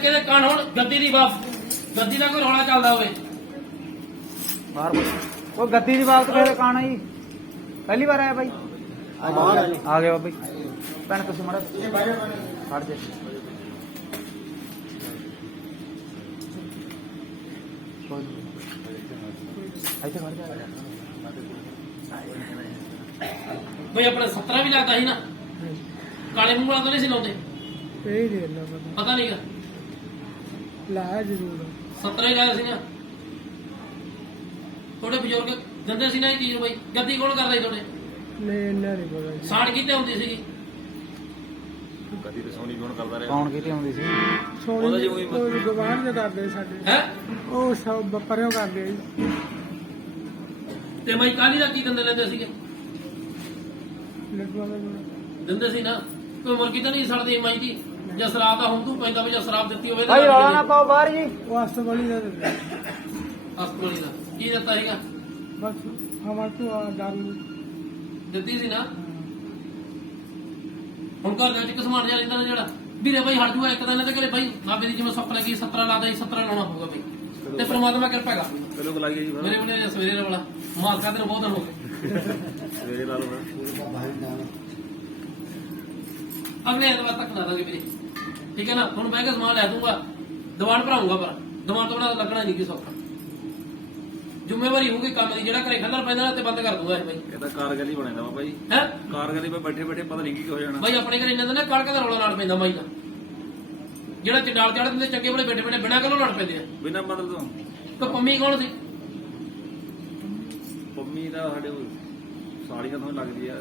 कहते कान हो गद्दी दी बात गद्दी का कोई रौला चलता होवे बाहर वो गद्दी की बात कहते कान है जी पहली बार आया भाई आ गया भाई भैन तुम मरा हट जा भाई अपने 17 भी लगता ही ना काले मुंह वाला तो नहीं सिलाते पता नहीं का लाया जरूर 17 ही लाया सी ना थोड़े बुजुर्ग गंदे सी ना चीज भाई गद्दी कौन करदा ਸੀ थोड़े नहीं इन्ना नहीं पता जी ਸਾੜ ਕੀਤੇ ਹੁੰਦੀ ਸੀਗੀ ਕਦੀ ਤੇ ਸੋਹਣੀ ਕੌਣ ਕਰਦਾ ਰਿਹਾ कौन की आती सी ਸੋਹਣੀ ਉਹ ਗਵਾਂਢ ਦੇ ਕਰਦੇ ਸਾਡੇ ਹੈ ਉਹ ਸਭ ਪਰਿਓ ਕਰਦੇ ਜੀ ਤੇ ਮੈਂ ਕਾਲੀ ਦਾ ਕੀ ਦੰਦੇ ਲੈਂਦੇ ਸੀਗੇ ਲੱਡੂਆਂ ਦਾ ਦਿੰਦੇ ਸੀ ਨਾ ਕੋਈ ਮੁਰਗੀ ਤਾਂ ਨਹੀਂ ਸੜਦੀ ਮਾਈ ਦੀ ਜਾਂ ਸ਼ਰਾਬ ਦਾ ਹੁਣ ਤੂੰ ਪੈਂਦਾ ਵੀ ਜਾਂ ਸ਼ਰਾਬ ਦਿੱਤੀ ਹੋਵੇ भाई रौला ना पाओ बाहर जी ਉਹ ਹਸਪਤਾਲੀ ਦਾ ਦਿੰਦੇ ਹਸਪਤਾਲੀ ਦਾ ਕੀ ਦਿੱਤਾ ਸੀਗਾ ਬਸ ਹਮਾਰ ਤੋਂ ਦਾਰੂ ਦਿੱਤੀ ਸੀ ਨਾ ਹੁਣ ਘਰ ਦੇ ਵਿੱਚ ਇੱਕ ਸਮਾਨ ਜਿਹਾ ਰਹਿੰਦਾ ਨਾ ਜਿਹੜਾ ਵੀਰੇ ਬਾਈ ਹਟ ਜੂਗਾ ਇੱਕ ਦਿਨ ਤੇ ਘਰੇ ਬਾਈ ਬਾਬੇ ਦੀ ਜਿਵੇਂ ਸੁੱਖ ਲੱਗੀ 17 ਲਾਦਾ 17 ਲਾਉਣਾ ਪਊਗਾ ਬਾਈ ਤੇ ਪ੍ਰਮਾਤਮਾ ਕਿਰਪਾ ਕਰ ਕਦੋਂ ਕੁ ਲਾਈਏ ਜੀ ਫਿਰ ਮੇਰੇ ਕੋਲੇ ਸਵੇਰੇ ਵਾਲਾ ਮਾਲਕਾ ਦੇ ਬਹੁਤ ਦਿਨ ਹੋ ਗਏ ਸਵੇਰੇ ਲਾ ਲਓ ਫਿਰ ਅਗਲੇ ਐਤਵਾਰ ਤੱਕ ਲਾ ਦਾਂਗੇ ਵੀਰੇ ਠੀਕ ਹੈ ਨਾ ਹੁਣ ਬਹਿ ਕੇ ਸਮਾਨ ਲੈ ਦੂੰਗਾ ਦੀਵਾਨ ਭਰਾਉਂਗਾ ਪਰ ਦੀਵਾਨ ਤੋਂ ਬਣਾ ਲੱਗਣਾ ਨਹੀਂ ਕਿ ਸੌਖਾ ਜ਼ਿੰਮੇਵਾਰੀ ਹੋਊਗੀ ਕੰਮ ਦੀ ਜਿਹੜਾ ਘਰੇ ਖੱਲਰ ਪੈਂਦਾ ਨਾ ਤੇ ਬੰਦ ਕਰ ਦੂੰਗਾ ਇਹ ਬਾਈ ਇਹ ਤਾਂ ਕਾਰਗਲ ਹੀ ਬਣਿਆ ਵਾ ਭਾਈ ਹੈ ਕਾਰਗਲ ਹੀ ਬੈਠੇ ਬੈਠੇ ਪਤਾ ਨਹੀਂ ਕੀ ਹੋ ਜਾਣਾ ਬਾਈ ਆਪਣੇ ਘਰੇ ਇਹਨਾਂ ਦਾ ਨਾ ਕੜਕ ਦਾ ਰੌਲਾ ਲੜ ਪੈਂਦਾ ਬਾਈ ਦਾ ਜਿਹੜਾ ਚੰਡਾਲ ਚੜ੍ਹ ਦਿੰਦੇ ਚੰਗੇ ਬੜੇ ਬੈਠੇ ਬੈਠੇ ਬਿਨਾਂ ਗੱਲੋਂ ਲੜ ਪੈਂਦੇ ਆ ਬਿਨਾਂ ਮਤਲਬ ਤੋਂ ਤੇ ਪੰਮੀ ਕੌਣ ਸੀ ਪੰਮੀ ਦਾ ਸਾਡੇ ਸਾਲੀਆਂ ਤੋਂ ਲੱਗਦੀ ਆ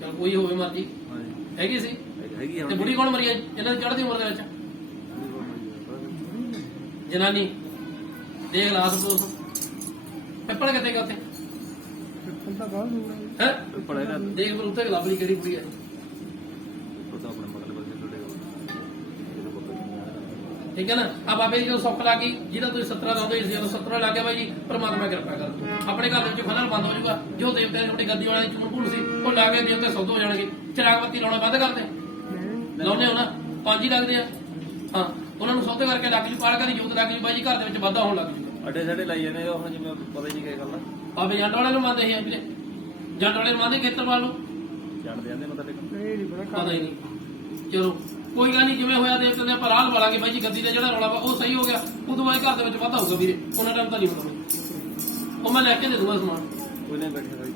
ਚਲ ਕੋਈ ਹੋਵੇ ਮਰਜੀ ਹਾਂਜੀ ਹੈਗੀ ਸੀ ਹੈਗੀ ਤੇ ਹੁਣ ਬੁੜੀ ਕੌਣ ਮਰੀ ਆ ਇਹਨਾਂ ਦੀ ਚੜ੍ਹਦੀ ਉਮਰ ਦੇ ਵਿੱਚ ਜਨਾਨੀ ਦੇਖ ਲਾ ਸਪੋਸ ਪੇਪਰ ਕਿੱਥੇ ਗਿਆ ਉੱਥੇ ਪਿੱਪਲ ਤਾਂ ਬਹੁਤ ਦੂਰ ਹੈ ਹੈ ਪੜਿਆ ਨਾ ਦੇਖ ਪਰ ਉੱਥੇ ਲੱਭਣੀ ਕਿਹੜੀ ਬੁੜੀ ਹੈ ਪਤਾ ਆਪਣੇ ਮਤਲਬ ਦੇ ਤੁਹਾਡੇ ਠੀਕ ਹੈ ਨਾ ਆ ਬਾਬੇ ਜੀ ਨੂੰ ਸੁੱਖ ਲੱਗੀ ਜਿਹਦਾ ਤੁਸੀਂ 17 ਲਾਉਂਦੇ ਸੀ ਜਦੋਂ 17 ਲੱਗ ਗਿਆ ਬਾਈ ਜੀ ਪਰਮਾਤਮਾ ਕਿਰਪਾ ਕਰ ਆਪਣੇ ਘਰ ਦੇ ਵਿੱਚ ਖਲਲ ਬੰਦ ਹੋ ਜਾਊਗਾ ਜੋ ਦੇਵਤੇ ਦੀ ਤੁਹਾਡੀ ਗੱਦੀ ਵਾਲੇ ਦੀ ਚੂਣ ਭੂਣ ਸੀ ਉਹ ਲਾ ਕੇ ਦੇਵਤੇ ਸੁੱਧ ਹੋ ਜਾਣਗੇ ਚਿਰਾਗ ਬੱਤੀ ਲਾਉਣਾ ਬੰਦ ਕਰ ਦੇ ਲਾਉਨੇ ਹੋ ਨਾ 5 ਹੀ ਲੱਗਦੇ ਆ ਹਾਂ ਉਹਨਾਂ ਨੂੰ ਸੁੱਧ ਕਰਕੇ ਲੱਗ ਜੂ ਪਾਲਕਾ ਦੀ ਜੋਤ ਲੱਗ ਜੂ ਬਾਈ ਜੀ ਘਰ ਦੇ ਵਿੱਚ ਵਾਧਾ ਹੋਣ ਲੱਗ ਜੂਗਾ ਅੱਡੇ ਸਾਡੇ ਲਾਈ ਜਾਂਦੇ ਆ, ਹੁਣ ਜਿਵੇਂ ਪਤਾ ਹੀ ਨਹੀਂ ਕੀ ਗੱਲ ਆ ਬਾਬੇ ਜੰਡ ਵਾਲੇ ਨੂੰ ਮੰਨਦੇ ਸੀ ਵੀਰੇ ਜੰਡ ਵਾਲੇ ਨੂੰ ਮੰਨਦੇ ਖੇਤਰਵਾਲ ਨੂੰ ਜਾਣਦੇ ਜਾਂਦੇ ਮਤਲਬ ਨਹੀਂ ਨਹੀਂ ਪਤਾ ਪਤਾ ਹੀ ਨਹੀਂ ਚਲੋ ਕੋਈ ਗੱਲ ਨਹੀਂ ਜਿਵੇਂ ਹੋਇਆ ਦੇਵਤੇ ਨੇ ਆਪਾਂ ਰਾਹ ਲਵਾਲਾਂਗੇ ਬਾਈ ਜੀ ਗੱਦੀ ਦਾ ਜਿਹੜਾ ਰੌਲਾ ਵਾ ਉਹ ਸਹੀ ਹੋ ਗਿਆ ਉਦੋਂ ਬਾਅਦ ਘਰ ਦੇ ਵਿੱਚ ਵਾਧਾ ਹੋਊਗਾ ਵੀਰੇ ਉਹਨਾਂ ਟਾਈਮ ਤਾਂ ਨਹੀਂ ਹੋਣਾ ਉਹ ਮੈਂ ਲੈ ਕੇ ਦੇ ਦੂੰਗਾ ਸਮਾਨ ਕੋਈ ਨਹੀਂ ਬੈਠੇ ਭਾਈ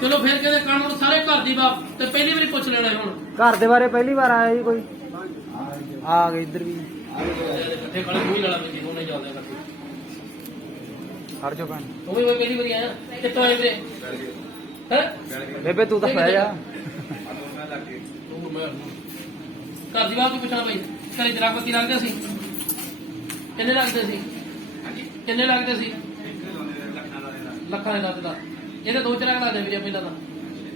ਚਲੋ ਫਿਰ ਕਹਿੰਦੇ ਕਾਨੂੰਨ ਸਾਰੇ ਘਰ ਦੀ ਬਾਪ ਤੇ ਪਹਿਲੀ ਵਾਰੀ ਪੁੱਛ ਲੈਣਾ ਹੁਣ घर दे बारे पहली बार आया जी कोई आ गए इधर भी ਇਕੱਠੇ ਕਾਲੇ ਕੋਈ ਲੜਾ ਪੈਂਦੀ ਦੋਨੇ ਚੱਲਦੇ ਇਕੱਠੇ हट जाओ भैन ਉਹ ਵੀ ਪਹਿਲੀ ਵਾਰੀ ਆਇਆ ਕਿੱਥੋਂ ਆਏ ਵੀਰੇ ਹੈ बेबे तू तो पै जा ਘਰ ਦੀ ਬਾਤ ਨੂੰ ਪੁੱਛਣਾ ਬਾਈ ਘਰੇ ਜਰਾਕਤੀ ਲੱਗਦੇ ਸੀ ਕਿੰਨੇ ਲੱਗਦੇ ਸੀ ਕਿੰਨੇ ਲੱਗਦੇ ਸੀ ਲੱਖਾਂ ਦੇ ਲੱਗਦਾ ਇਹਦੇ ਦੋ ਚਰਾਗ ਲੱਗਦੇ ਵੀਰੇ ਪਹਿਲਾਂ ਤਾਂ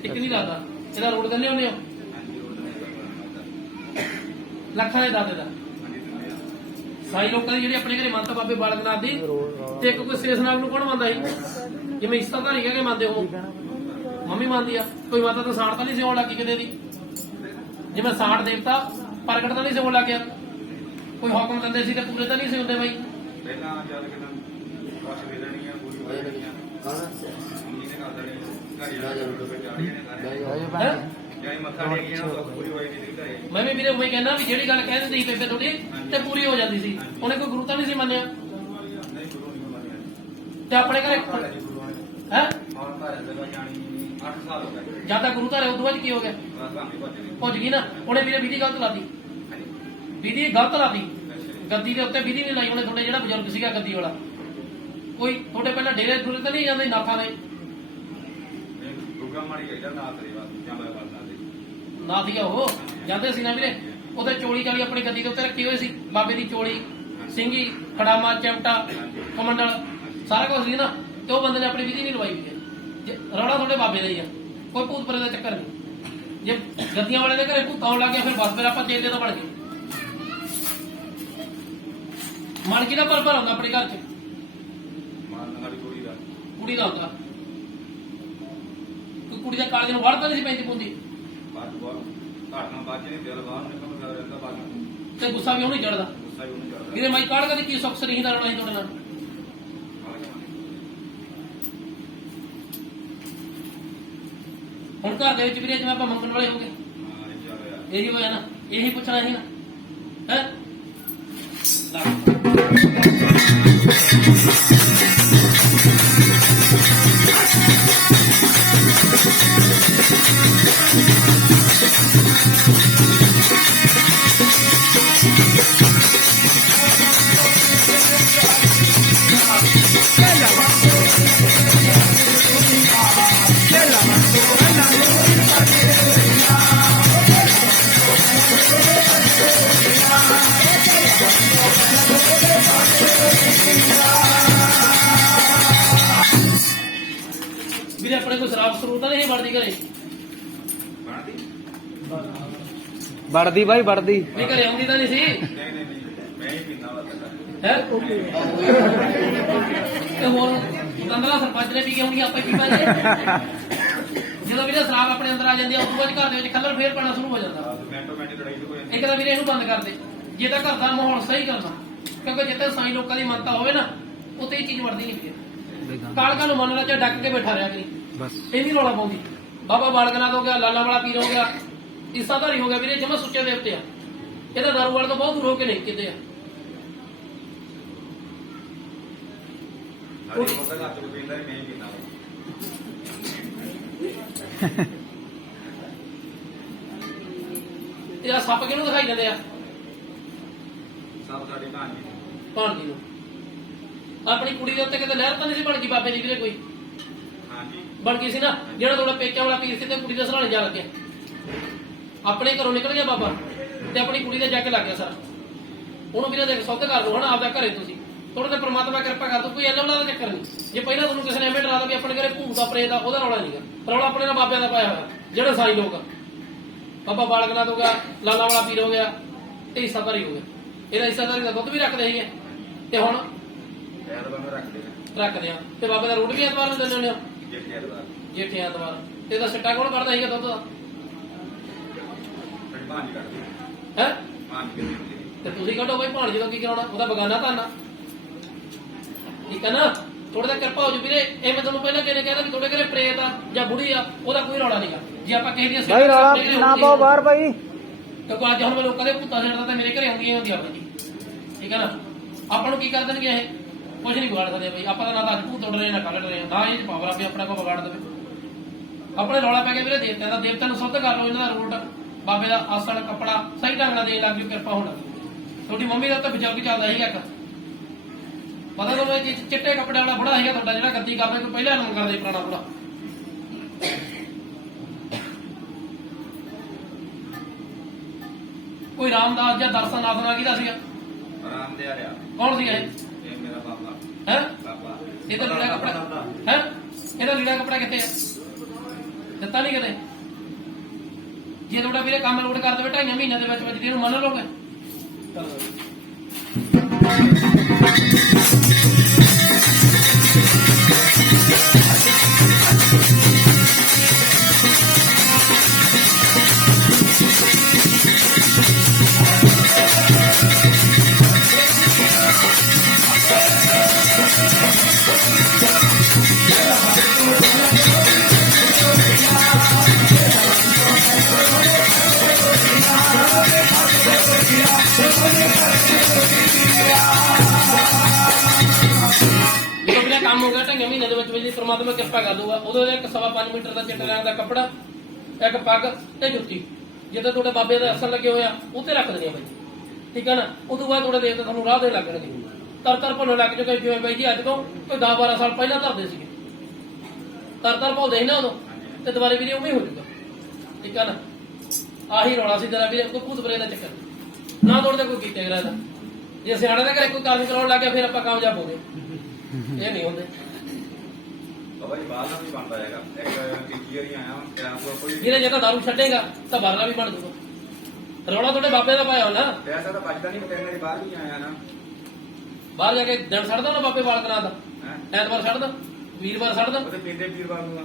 ਇੱਕ ਨਹੀਂ ਲੱਗਦਾ ਇਹਦਾ ਰੋਡ ਦਿੰਦੇ ਹੁੰਦੇ ਹੋ ਲੱਖਾਂ ਦੇ ਦਾਦੇ ਦਾ ਸਾਈ ਲੋਕਾਂ ਦੀ ਜਿਹੜੀ ਆਪਣੇ ਘਰੇ ਮੰਨਤਾ ਬਾਬੇ ਬਾਲਕ ਨਾਥ ਦੀ ਤੇ ਇੱਕ ਕੋਈ ਸੇਸਨਾਗ ਨੂੰ ਕੌਣ ਮੰਨਦਾ ਸੀ ਜਿਵੇਂ ਇਸਤਾਧਾਰੀ ਕਹਿ ਕੇ ਮੰਨਦੇ ਹੋ ਮੰਮੀ ਮੰਨਦੀ ਆ ਕੋਈ ਮਾਤਾ ਤਾਂ ਸਾੜ ਤਾਂ ਨਹੀਂ ਸਿਉਣ ਲੱਗੀ ਕਿਤੇ ਦੀ ਜਿਵੇਂ ਸਾੜ ਦੇਵਤਾ ਪ੍ਰਗਟ ਤਾਂ ਨਹੀਂ ਸਿਉਣ ਲੱਗ ਗਿਆ ਕੋਈ ਹੁਕਮ ਦਿੰਦੇ ਸੀ ਤੇ ਪੂਰੇ ਤਾਂ ਨਹੀਂ ਸੀ ਹੁੰਦੇ ਬਾਈ ਪਹਿਲਾਂ ਜਦ ਕਿ ਕੁਛ ਵੇਲਣੀਆਂ ਪੂਰੀ ਹੋ ਜਾਣੀਆਂ ਮੰਮੀ ਨੇ ਕਰ ਦੇਣੀ ਘਰ ਜਾਣਾ ਜਦੋਂ ਜਾਣੀਆਂ ਨੇ ਜਾਈ ਮੱਥਾ ਟੇਕੀਆਂ ਪੂਰੀ ਹੋਈ ਨਹੀਂ ਘਰੇ ਮੈਂ ਵੀ ਵੀਰੇ ਉਹੀ ਕਹਿੰਦਾ ਵੀ ਜਿਹੜੀ ਗੱਲ ਕਹਿ ਦਿੰਦੀ ਸੀ ਬੇਬੇ ਤੁਹਾਡੀ ਤੇ ਪੂਰੀ ਹੋ ਜਾਂਦੀ ਸੀ ਉਹਨੇ ਕੋਈ ਗੁਰੂ ਤਾਂ ਨਹੀਂ ਸੀ ਮੰਨਿਆ ਨਹੀਂ ਗੁਰੂ ਨਹੀਂ ਮੰਨਿਆ ਤੇ ਆਪਣੇ ਘਰੇ ਹੈ ਔਰ ਤਾਂ ਜਦੋਂ ਜਾਣੀ 8 ਸਾਲ ਹੋ ਗਏ ਜਿਆਦਾ ਗੁਰੂ ਧਾਰੇ ਉਦੋਂ ਬਾਅਦ ਕੀ ਹੋ ਗਿਆ ਬਸ ਭਾਵੇਂ ਭੱਜ ਗਏ ਭੁੱਜ ਗਈ ਨਾ ਉਹਨੇ ਵੀਰੇ ਵੀਡੀ ਗਲਤ ਲਾਦੀ ਵਿਧੀ ਗਲਤ ਲਾਤੀ ਗੱਦੀ ਦੇ ਉੱਤੇ ਵਿਧੀ ਨਹੀਂ ਲਾਈ ਉਹਨੇ ਤੁਹਾਡੇ ਜਿਹੜਾ ਬਜ਼ੁਰਗ ਸੀਗਾ ਗੱਦੀ ਵਾਲਾ ਕੋਈ ਤੁਹਾਡੇ ਪਹਿਲਾਂ ਡੇਰੇ ਡੁਰੇ ਤਾਂ ਨਹੀਂ ਜਾਂਦੇ ਨਾਥਾਂ ਦੇ ਦੁਰਗਾ ਮਾੜੀ ਕਹਿੰਦਾ ਨਾ ਤੇਰੀ ਬਾਤ ਜਾਂਦਾ ਬਾਤ ਨਾ ਦੇ ਨਾਥ ਹੀ ਆ ਉਹ ਜਾਂਦੇ ਸੀ ਨਾ ਵੀਰੇ ਉਹਦੇ ਚੋਲੀ ਚਾਲੀ ਆਪਣੀ ਗੱਦੀ ਦੇ ਉੱਤੇ ਰੱਖੀ ਹੋਈ ਸੀ ਬਾਬੇ ਦੀ ਚੋਲੀ ਸਿੰਘੀ ਖੜਾਮਾ ਚਮਟਾ ਕਮੰਡਲ ਸਾਰਾ ਕੁਝ ਸੀ ਨਾ ਤੇ ਉਹ ਬੰਦੇ ਨੇ ਆਪਣੀ ਵਿਧੀ ਨਹੀਂ ਲਵਾਈ ਹੋਈ ਹੈ ਰੌਲਾ ਤੁਹਾਡੇ ਬਾਬੇ ਦਾ ਹੀ ਆ ਕੋਈ ਭੂਤ ਪਰੇ ਦਾ ਚੱਕਰ ਨਹੀਂ ਜੇ ਗੱਦੀਆਂ ਵਾਲੇ ਦੇ ਘਰੇ ਭੂਤ ਆਉਣ ਲੱਗ ਗਿਆ ਫਿਰ ਬਸ ਫਿਰ ਆਪਾਂ ਚੇਲੇ ਤੋਂ ਬਣ ਗਏ ਮਾਲਕੀ ਦਾ ਪਰ ਹੁੰਦਾ ਆਪਣੇ ਘਰ 'ਚ ਮਾਰਨ ਵਾਲੀ ਕੁੜੀ ਦਾ ਹੁੰਦਾ ਕੋਈ ਕੁੜੀ ਦਾ ਕਾਲਜ ਨੂੰ ਵੜ ਤਾਂ ਨਹੀਂ ਸੀ ਪੈਂਦੀ ਪੁੰਦੀ ਬਾਤ ਘਾਟਣਾ ਬਾਅਦ ਨਹੀਂ ਦਿਲ ਬਾਹਰ ਨਿਕਲ ਕਰ ਰਹਿੰਦਾ ਬਾਅਦ ਤੇ ਗੁੱਸਾ ਵੀ ਉਹਨੂੰ ਹੀ ਚੜਦਾ ਗੁੱਸਾ ਵੀ ਉਹਨੂੰ ਚੜਦਾ ਵੀਰੇ ਮਾਈ ਕਾੜ ਕਦੇ ਕੀ ਸੁੱਖ ਸਰੀਂ ਦਾ ਰਣਾ ਸੀ ਤੁਹਾਡੇ ਨਾਲ ਹੁਣ ਘਰ ਦੇ ਵਿੱਚ ਵੀਰੇ ਜਿਵੇਂ ਆਪਾਂ ਮੰਗਣ ਵਾਲੇ ਹੋ ਗਏ ਹਾਂ ਇਹ ਚੱਲ ਰਿਹਾ ਇਹੀ ਹੋਇਆ ਨਾ ਇਹੀ ਪੁੱਛਣਾ ਸੀ ਨਾ ਹੈ ਵੀਰੇ ਆਪਣੇ ਕੋਈ ਸ਼ਰਾਬ ਸਰੂਰ ਤਾਂ ਨਹੀਂ ਵੜਦੀ ਘਰੇ ਬਣਦੀ ਵੜਦੀ ਬਾਈ ਵੜਦੀ ਨਹੀਂ ਘਰੇ ਆਉਂਦੀ ਤਾਂ ਨਹੀਂ ਸੀ ਨਹੀਂ ਮੈਂ ਹੀ ਪੀਂਦਾ ਵਾ ਤਾਂ ਹੈ ਤੇ ਹੋਰ ਤੰਦਰਾ ਸਰਪੰਚ ਨੇ ਪੀ ਕੇ ਆਉਣੀ ਆਪਾਂ ਕੀ ਪਾਈਏ ਜਦੋਂ ਵੀਰੇ ਸ਼ਰਾਬ ਆਪਣੇ ਅੰਦਰ ਆ ਜਾਂਦੀ ਆ ਉਸ ਤੋਂ ਬਾਅਦ ਘਰ ਦੇ ਵਿੱਚ ਖੱਲਰ ਫੇਰ ਪੈਣਾ ਸ਼ੁਰੂ ਹੋ ਜਾਂਦਾ ਮਿੰਟੋ ਮਿੰਟ ਲੜਾਈ ਹੋ ਜਾਂਦੀ ਇੱਕ ਤਾਂ ਵੀਰੇ ਇਹਨੂੰ ਬੰਦ ਕਰ ਦੇ ਜੇ ਤਾਂ ਘਰ ਦਾ ਮਾਹੌਲ ਸਹੀ ਕਰਨਾ ਕਿਉਂਕਿ ਜਿੱਥੇ ਸਾਈਂ ਲੋਕਾਂ ਦੀ ਮੰਨਤਾ ਹੋਵੇ ਨਾ ਉੱਥੇ ਇਹ ਚੀਜ਼ ਵੜਦੀ ਨਹੀਂ ਫਿਰ ਕਾਲਕਾ ਨੂੰ ਮੰਨ ਲਾ ਚਾਹੇ ਡੱਕ ਕੇ ਬੈਠਾ ਰਿਹਾ ਕਰੀ ਬਸ ਇਹ ਨਹੀਂ ਰੌਲਾ ਪਾਉਂਦੀ ਬਾਬਾ ਬਾਲਕਨਾਥ ਹੋ ਗਿਆ ਲਾਲਾ ਵਾਲਾ ਪੀਰ ਹੋ ਗਿਆ ਈਸਾਧਾਰੀ ਹੋ ਗਿਆ ਵੀਰੇ ਜਮਾ ਸੁੱਚੇ ਦੇਵਤੇ ਆ ਇਹਦਾ ਦਾਰੂ ਵਾਲੇ ਤੋਂ ਬਹੁਤ ਦੂਰ ਹੋ ਕੇ ਨਹੀਂ ਕਿਤੇ ਆ ਹਰੀ ਬੰਦਾ ਘਰ ਤੋਂ ਪੀਂਦਾ ਮੈਂ ਹੀ ਪੀਂਦਾ ਤੇ ਆ ਸੱਪ ਕਿਹਨੂੰ ਦਿਖਾਈ ਦਿੰਦੇ ਆ ਸਭ ਸਾਡੀ ਕਹਾਣੀ ਭਾਣਜੀ ਨੂੰ ਆਪਣੀ ਕੁੜੀ ਦੇ ਉੱਤੇ ਕਿਤੇ ਲਹਿਰ ਤਾਂ ਨਹੀਂ ਸੀ ਬਣ ਗਈ ਬਾਬੇ ਦੀ ਵੀਰੇ ਕੋਈ ਹਾਂਜੀ ਬਣ ਗਈ ਸੀ ਨਾ ਜਿਹੜਾ ਤੁਹਾਡਾ ਪੇਚਾ ਵਾਲਾ ਪੀਰ ਸੀ ਤੇ ਕੁੜੀ ਦੇ ਸਰਾਣੇ ਜਾ ਲੱਗਿਆ ਆਪਣੇ ਘਰੋਂ ਨਿਕਲ ਗਿਆ ਬਾਬਾ ਤੇ ਆਪਣੀ ਕੁੜੀ ਦੇ ਜਾ ਕੇ ਲੱਗ ਗਿਆ ਸਾਰਾ ਉਹਨੂੰ ਵੀਰੇ ਦੇਖ ਸੁੱਧ ਕਰ ਲਓ ਹਨਾ ਆਪਦਾ ਘਰੇ ਤੁਸੀਂ ਥੋੜਾ ਜਿਹਾ ਪ੍ਰਮਾਤਮਾ ਕਿਰਪਾ ਕਰ ਦੋ ਕੋਈ ਐਨਾ ਵਾਲਾ ਚੱਕਰ ਨਹੀਂ ਜੇ ਪਹਿਲਾਂ ਤੁਹਾਨੂੰ ਕਿਸੇ ਨੇ ਐਵੇਂ ਡਰਾ ਦੋ ਵੀ ਆਪਣੇ ਘਰੇ ਭੂਤ ਦਾ ਪ੍ਰੇਤ ਦਾ ਉਹਦਾ ਰੌਲਾ ਨਹੀਂਗਾ ਰੌਲਾ ਆਪਣੇ ਨਾਲ ਬਾਬਿਆਂ ਦਾ ਪਾਇਆ ਹੋਇਆ ਜਿਹੜੇ ਸਾਈ ਲੋਕ ਆ ਬਾਬਾ ਬਾਲਕਨਾਥ ਹੋ ਗਿਆ ਲਾਲਾ ਵਾਲਾ ਪੀਰ ਹੋ ਗਿਆ ਤੇ ਈਸਾਧਾਰੀ ਹੋ ਗਿਆ ਇਹਦਾ ਈਸਾਧਾਰੀ ਦਾ ਦੁੱਧ ਵੀ ਰੱਖਦੇ ਸੀਗੇ ਤੇ ਹੁਣ ਐਦ ਬੰਦਾ ਰੱਖਦੇ ਆ ਤੇ ਬਾਬੇ ਦਾ ਰੂਟ ਵੀ ਐਤਵਾਰ ਨੂੰ ਦਿੰਦੇ ਹੁੰਦੇ ਆ ਜੇ ਐਤਵਾਰ ਜੇਠੇ ਐਤਵਾਰ ਤੇ ਇਹਦਾ ਸਿੱਟਾ ਕੌਣ ਕਰਦਾ ਸੀਗਾ ਦੁੱਧ ਦਾ ਸਾਡੀ ਭਾਂਜੀ ਕੱਢਦੀ ਹੈ ਭਾਂਜੀ ਕਿੰਨੀ ਹੁੰਦੀ ਤੇ ਤੁਸੀਂ ਕੱਢੋ ਬਈ ਭਾਣ ਜਦੋਂ ਕੀ ਕਰਾਉਣਾ ਉਹਦਾ ਬਗਾਨਾ ਧਾਨਾ ਠੀਕ ਹੈ ਨਾ ਥੋੜਾ ਜਿਹਾ ਕਿਰਪਾ ਹੋ ਜੂ ਵੀਰੇ ਇਹ ਮੈਂ ਤੁਹਾਨੂੰ ਪਹਿਲਾਂ ਕਿਹਨੇ ਕਹਿੰਦਾ ਵੀ ਤੁਹਾਡੇ ਘਰੇ ਪ੍ਰੇਤ ਆ ਜਾਂ ਬੁੜੀ ਆ ਉਹਦਾ ਕੋਈ ਰੌਲਾ ਨਹੀਂਗਾ ਜੇ ਆਪਾਂ ਕਿਸੇ ਦੀਆਂ ਬਾਈ ਰੌਲਾ ਨਾ ਪਾਓ ਬਾਹਰ ਬਾਈ ਕਿਉਂਕਿ ਅੱਜ ਹੁਣ ਮੈਂ ਲੋਕਾਂ ਦੇ ਭੂਤਾਂ ਛੱਡਦਾ ਤੇ ਮੇਰੇ ਘਰੇ ਆਉਂਦੀਆਂ ਹੁੰਦੀਆਂ ਆਪਣੀ ਠੀਕ ਹੈ ਨਾ ਆਪਾਂ ਨੂੰ ਕੀ ਕਰ ਦੇਣਗੇ ਇਹ ਕੁਝ ਨਹੀਂ ਵਿਗਾੜ ਸਕਦੇ ਬਈ ਆਪਾਂ ਤਾਂ ਨਾ ਤਾਂ ਅੱਜ ਭੂਤ ਉੱਡ ਰਹੇ ਨਾ ਕੱਢ ਰਹੇ ਨਾ ਇਹ ਚ ਪਾਵਰ ਆ ਵੀ ਆਪਣਾ ਕੋ ਵਿਗਾੜ ਦੇਵੇ ਆਪਣੇ ਰੌਲਾ ਪੈ ਗਿਆ ਵੀਰੇ ਦੇਵਤਿਆਂ ਦਾ ਦੇਵਤਿਆਂ ਨੂੰ ਸੁੱਧ ਕਰ ਲਓ ਇਹਨਾਂ ਦਾ ਰੂਟ ਬਾਬੇ ਦਾ ਆਸਣ ਕੱਪੜਾ ਸਹੀ ਢੰਗ ਨਾਲ ਦੇਣ ਲੱਗ ਜਾਓ ਕਿਰਪਾ ਹੋਣ ਤੁਹਾਡੀ ਮੰਮੀ ਦਾ ਤਾਂ ਬਜ਼ੁਰਗ ਚੱਲਦਾ ਸੀਗਾ ਇੱਕ ਪਤਾ ਤੁਹਾਨੂੰ ਇਹ ਚਿੱਟੇ ਕੱਪੜੇ ਵਾਲਾ ਬੁੜਾ ਸੀਗਾ ਤੁਹਾਡਾ ਜਿਹੜਾ ਗੱਦੀ ਕਰਦਾ ਕੋਈ ਪਹਿਲਾਂ ਨਾਮ ਕਰਦਾ ਸੀ ਪੁਰਾਣਾ ਬੁੜਾ ਕੋਈ ਰਾਮਦਾਸ ਜਾਂ ਦਰਸ਼ਨਨਾਥ ਨਾਲ ਕਿਹਦਾ ਸੀਗਾ ਆਰਾਮ ਦੇ ਆ ਰਿਹਾ ਕੌਣ ਸੀਗਾ ਇਹ ਮੇਰਾ ਬਾਬਾ ਹੈ ਬਾਬਾ ਇਹਦਾ ਲੀੜਾ ਕੱਪੜਾ ਹੈ ਇਹਦਾ ਲੀੜਾ ਕੱਪੜਾ ਕਿੱਥੇ ਆ ਦਿੱਤਾ ਨਹੀਂ ਕਿਤੇ ਜੇ ਤੁਹਾਡਾ ਵੀਰੇ ਕੰਮ ਲੋਡ ਕਰ ਦੇਵੇ 2.5 ਮਹੀਨਿਆਂ ਦੇ ਵਿੱਚ ਜਿਹਨੂੰ ਮੰਨ ਲਓਗੇ ਜਦੋਂ ਮੇਰਾ ਕੰਮ ਹੋ ਗਿਆ 2.5 ਮਹੀਨੇ ਦੇ ਵਿੱਚ ਪਰਮਾਤਮਾ ਕਿਰਪਾ ਕਰ ਦੂਗਾ ਉਦੋਂ ਇੱਕ 5.25 ਮੀਟਰ ਦਾ ਚਿੱਟੇ ਰੰਗ ਦਾ ਕੱਪੜਾ ਇੱਕ ਪੱਗ ਤੇ ਜੁੱਤੀ ਜਿੱਦਾਂ ਤੁਹਾਡੇ ਬਾਬੇ ਦਾ ਅਸਰ ਲੱਗੇ ਹੋਇਆ ਉੱਤੇ ਰੱਖ ਦੇਣੀ ਆ ਬਾਈ ਠੀਕ ਹੈ ਨਾ। ਉਦੋਂ ਬਾਅਦ ਥੋੜੇ ਦੇਰ ਤੇ ਤੁਹਾਨੂੰ ਰਾਹ ਦੇ ਲੱਗਣਗੇ, ਤਰ ਭੁੱਲਣ ਲੱਗ ਜਾਓ। ਜਿਵੇਂ ਬਾਈ ਜੀ ਅੱਜ ਤੋਂ ਕੋਈ 10-12 ਸਾਲ ਪਹਿਲਾਂ ਧਰਦੇ ਸੀਗੇ, ਤਰ ਭੁੱਲਦੇ ਸੀ ਨਾ ਉਦੋਂ, ਤੇ ਦੁਬਾਰੇ ਵੀਰੇ ਉਵੇਂ ਹੀ ਹੋ ਜਾਊਗਾ। ਠੀਕ ਹੈ ਨਾ। ਆਹੀ ਰੌਲਾ ਸੀ ਤੇਰਾ ਵੀਰੇ, ਕੋਈ ਭੂਤ ਪ੍ਰੇਤ ਦਾ ਚੱਕਰ ਨਾ ਤੋੜਦੇ ਕੋਈ ਕੀਤੇ ਕਰਾ ਇਹਦਾ। ਜੇ ਸਿਆਣੇ ਦੇ ਘਰੇ ਕੋਈ ਕੰਮ ਕਰਾਉਣ ਲੱਗ ਗਿਆ ਫਿਰ ਆਪਾਂ ਕਾਮਯਾਬ ਹੋ ਗਏ, ਇਹ ਨਹੀਂ ਹੁੰਦੇ। ਬਾਬਾ ਜੀ ਬਾਹਰ ਦਾ ਵੀ ਬਣਦਾ ਹੈਗਾ, ਇੱਕ ਤੀਜੀ ਵਾਰੀ ਆਇਆ ਟਾਈਮ ਕੋਲ ਕੋਈ ਜਿਹਨੇ ਜੇ ਤਾਂ ਦਾਰੂ ਛੱਡੇਗਾ ਤਾਂ ਬਾਹਰਲਾ ਵੀ ਬਣ ਦੂਗਾ। ਰੌਲਾ ਤੁਹਾਡੇ ਬਾਬੇ ਦਾ ਪਾਇਆ ਹੋਣਾ, ਪੈਸਾ ਤਾਂ ਬਚਦਾ ਨਹੀਂ, ਤਿੰਨ ਵਾਰੀ ਬਾਹਰ ਵੀ ਆਇਆ ਨਾ। ਬਾਹਰ ਜਾ ਕੇ ਦਿਨ ਛੱਡਦਾ ਨਾ ਬਾਬੇ ਬਾਲਕਨਾਥ ਦਾ, ਹੈਂ? ਐਤਵਾਰ ਛੱਡਦਾ, ਵੀਰਵਾਰ ਛੱਡਦਾ। ਉਹਦੇ ਪੀਂਦੇ ਵੀਰਵਾਰ ਨੂੰ ਆ।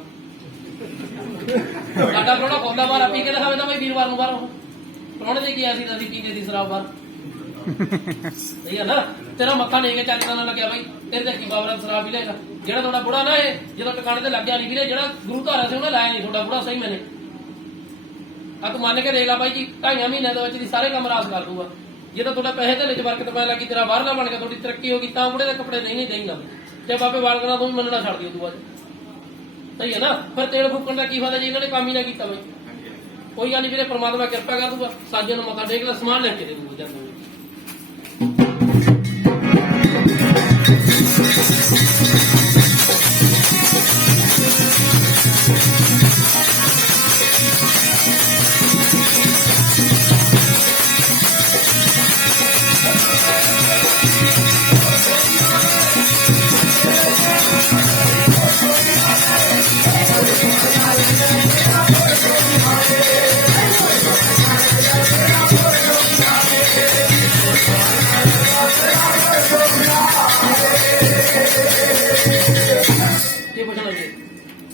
ਸਾਡਾ ਪ੍ਰੋਣਾ ਖੋਲਦਾ ਬਾਹਰ ਆ, ਪੀ ਕੇ ਦਿਖਾਵੇ ਤਾਂ ਬਈ ਵੀਰਵਾਰ ਨੂੰ ਬਾਹਰ ਉਹ ਪ੍ਰੋਣੇ ਦੇ ਕੀ ਆਇਆ ਸੀ ਤਾਂ ਅਸੀਂ ਪੀਂਦੇ ਸੀ ਸ਼ਰਾਬ ਬਾਹਰ। ਸਹੀ ਹੈ ਨਾ। ਤੇਰਾ ਮੱਥਾ ਨਹੀਂ ਕੇ ਚੱਲਦਾ ਨਾ ਲੱਗਿਆ ਬਾਈ, ਤੇਰੇ ਤੇ ਕੀ ਬਾਬਰਾ ਸ਼ਰਾਬ ਵੀ ਲਏਗਾ। ਜਿਹੜਾ ਤੁਹਾਡਾ ਬੁੜਾ ਨਾ ਇਹ ਜਦੋਂ ਟਿਕਾਣੇ ਤੇ ਲੱਗਿਆ ਨਹੀਂ ਵੀਰੇ, ਜਿਹੜਾ ਗੁਰੂ ਧਾਰਾ ਸੀ ਉਹਨੇ ਲਾਇਆ ਨਹੀਂ ਤੁਹਾਡਾ ਬੁੜਾ ਸਹੀ ਮੈਨੇ। ਆ ਤੂੰ ਮੰਨ ਕੇ ਦੇਖ ਲੈ ਬਾਈ ਜੀ, 2.5 ਮਹੀਨਿਆਂ ਦੇ ਵਿੱਚ ਦੀ ਸਾਰੇ ਕੰਮ ਰਾਸ ਕਰ ਦੂਗਾ। ਜੇ ਤਾਂ ਤੁਹਾਡਾ ਪੈਸੇ ਧੇਲੇ ਚ ਬਰਕਤ ਪੈਣ ਲੱਗੀ, ਤੇਰਾ ਬਾਹਰਲਾ ਬਣ ਗਿਆ, ਤੁਹਾਡੀ ਤਰੱਕੀ ਹੋ ਗਈ, ਤਾਂ ਬੁੜੇ ਦੇ ਕੱਪੜੇ ਨਹੀਂ ਦੇਈਂਗਾ। ਤੇ ਬਾਬੇ ਬਾਲਕਨਾਥ ਤੋਂ ਵੀ ਮੰਨਣਾ ਛੱਡ ਦਿਓ ਉਦੋਂ ਬਾਅਦ। ਸਹੀ ਹੈ ਨਾ। ਫਿਰ ਤੇਲ ਫੂਕਣ ਦਾ ਕੀ ਫਾਇਦਾ ਜੇ ਇਹਨਾਂ ਨੇ ਕੰਮ ਹੀ ਨਾ ਕੀਤਾ ਬਾਈ। ਕੋਈ ਗੱਲ ਨਹੀਂ ਵੀਰੇ, ਪ੍ਰਮਾਤਮਾ ਕਿਰਪਾ ਕਰ ਦੂਗਾ। ਸਾਜੇ ਨੂੰ ਮੱਥਾ ਟੇਕ ਲੈ, ਸਮਾਨ ਲੈ ਕੇ ਦੇ ਦੂਗਾ ਜਾਂਦੇ। ਕੀ ਪੁੱਛਣਾ ਜੀ?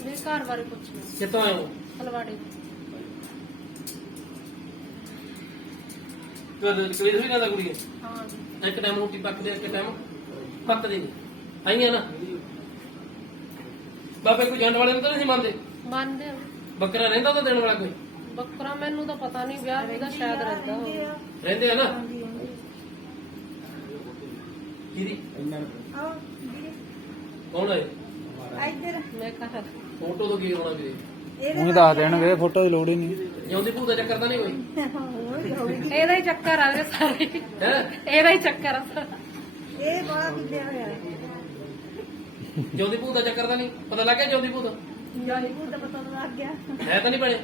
ਮੇਰੇ ਘਰ ਬਾਰੇ ਪੁੱਛਣਾ। ਕਿੱਥੋਂ ਆਏ ਹੋ? ਹਲਵਾੜੇ ਕਲੀਸ ਵੀ ਨਾ ਕੁੜੀ ਹਾਂ ਜੀ। ਇੱਕ ਟਾਈਮ ਰੋਟੀ ਪੱਕਦੇ, ਇੱਕ ਟਾਈਮ ਪੱਕਦੇ ਨਹੀਂ। ਆਈਆਂ ਨਾ ਬਾਬੇ ਕੋਈ ਜੰਡ ਵਾਲੇ ਨੂੰ ਤਾਂ ਨਹੀਂ ਮੰਨਦੇ। ਮੰਨਦੇ ਆ। ਬੱਕਰਾ ਰਹਿੰਦਾ ਤਾਂ ਦੇਣ ਵਾਲਾ ਕੋਈ ਬੱਕਰਾ ਮੈਨੂੰ ਤਾਂ ਪਤਾ ਨਹੀਂ, ਵਿਆਹ ਦਾ ਸ਼ਾਇਦ ਰਹਿੰਦਾ ਹੋਵੇ। ਰਹਿੰਦੇ ਆ ਨਾ। ਕਿਹਦੀ ਕੌਣ ਹੈ? ਮੈਂ ਕਹਾ ਫੋਟੋ ਤੋਂ ਕੀ ਹੋਣਾ ਵੀਰੇ? ਉਹਨੂੰ ਦੱਸ ਦੇਣਗੇ, ਫੋਟੋ ਦੀ ਲੋੜ ਹੀ ਨਹੀਂ। ਜਿਉਂਦੀ ਭੂਤ ਦਾ ਚੱਕਰ ਤਾਂ ਨਹੀਂ ਕੋਈ ਇਹਦਾ ਹੀ ਚੱਕਰ ਆ ਰਿਹਾ ਸਾਰੇ, ਹੈ? ਇਹਦਾ ਹੀ ਚੱਕਰ ਆ ਸਾਰਾ। ਇਹ ਬੜਾ ਬਿੱਲਿਆ ਹੋਇਆ ਹੈ। ਜਿਉਂਦੀ ਭੂਤ ਦਾ ਚੱਕਰ ਤਾਂ ਨਹੀਂ ਪਤਾ ਲੱਗ ਗਿਆ? ਜਿਉਂਦੀ ਭੂਤ ਜਾਲੀਪੁਰ ਦਾ ਪਤਾ ਲੱਗ ਗਿਆ। ਹੈ ਤਾਂ ਨਹੀਂ ਬਣੇ?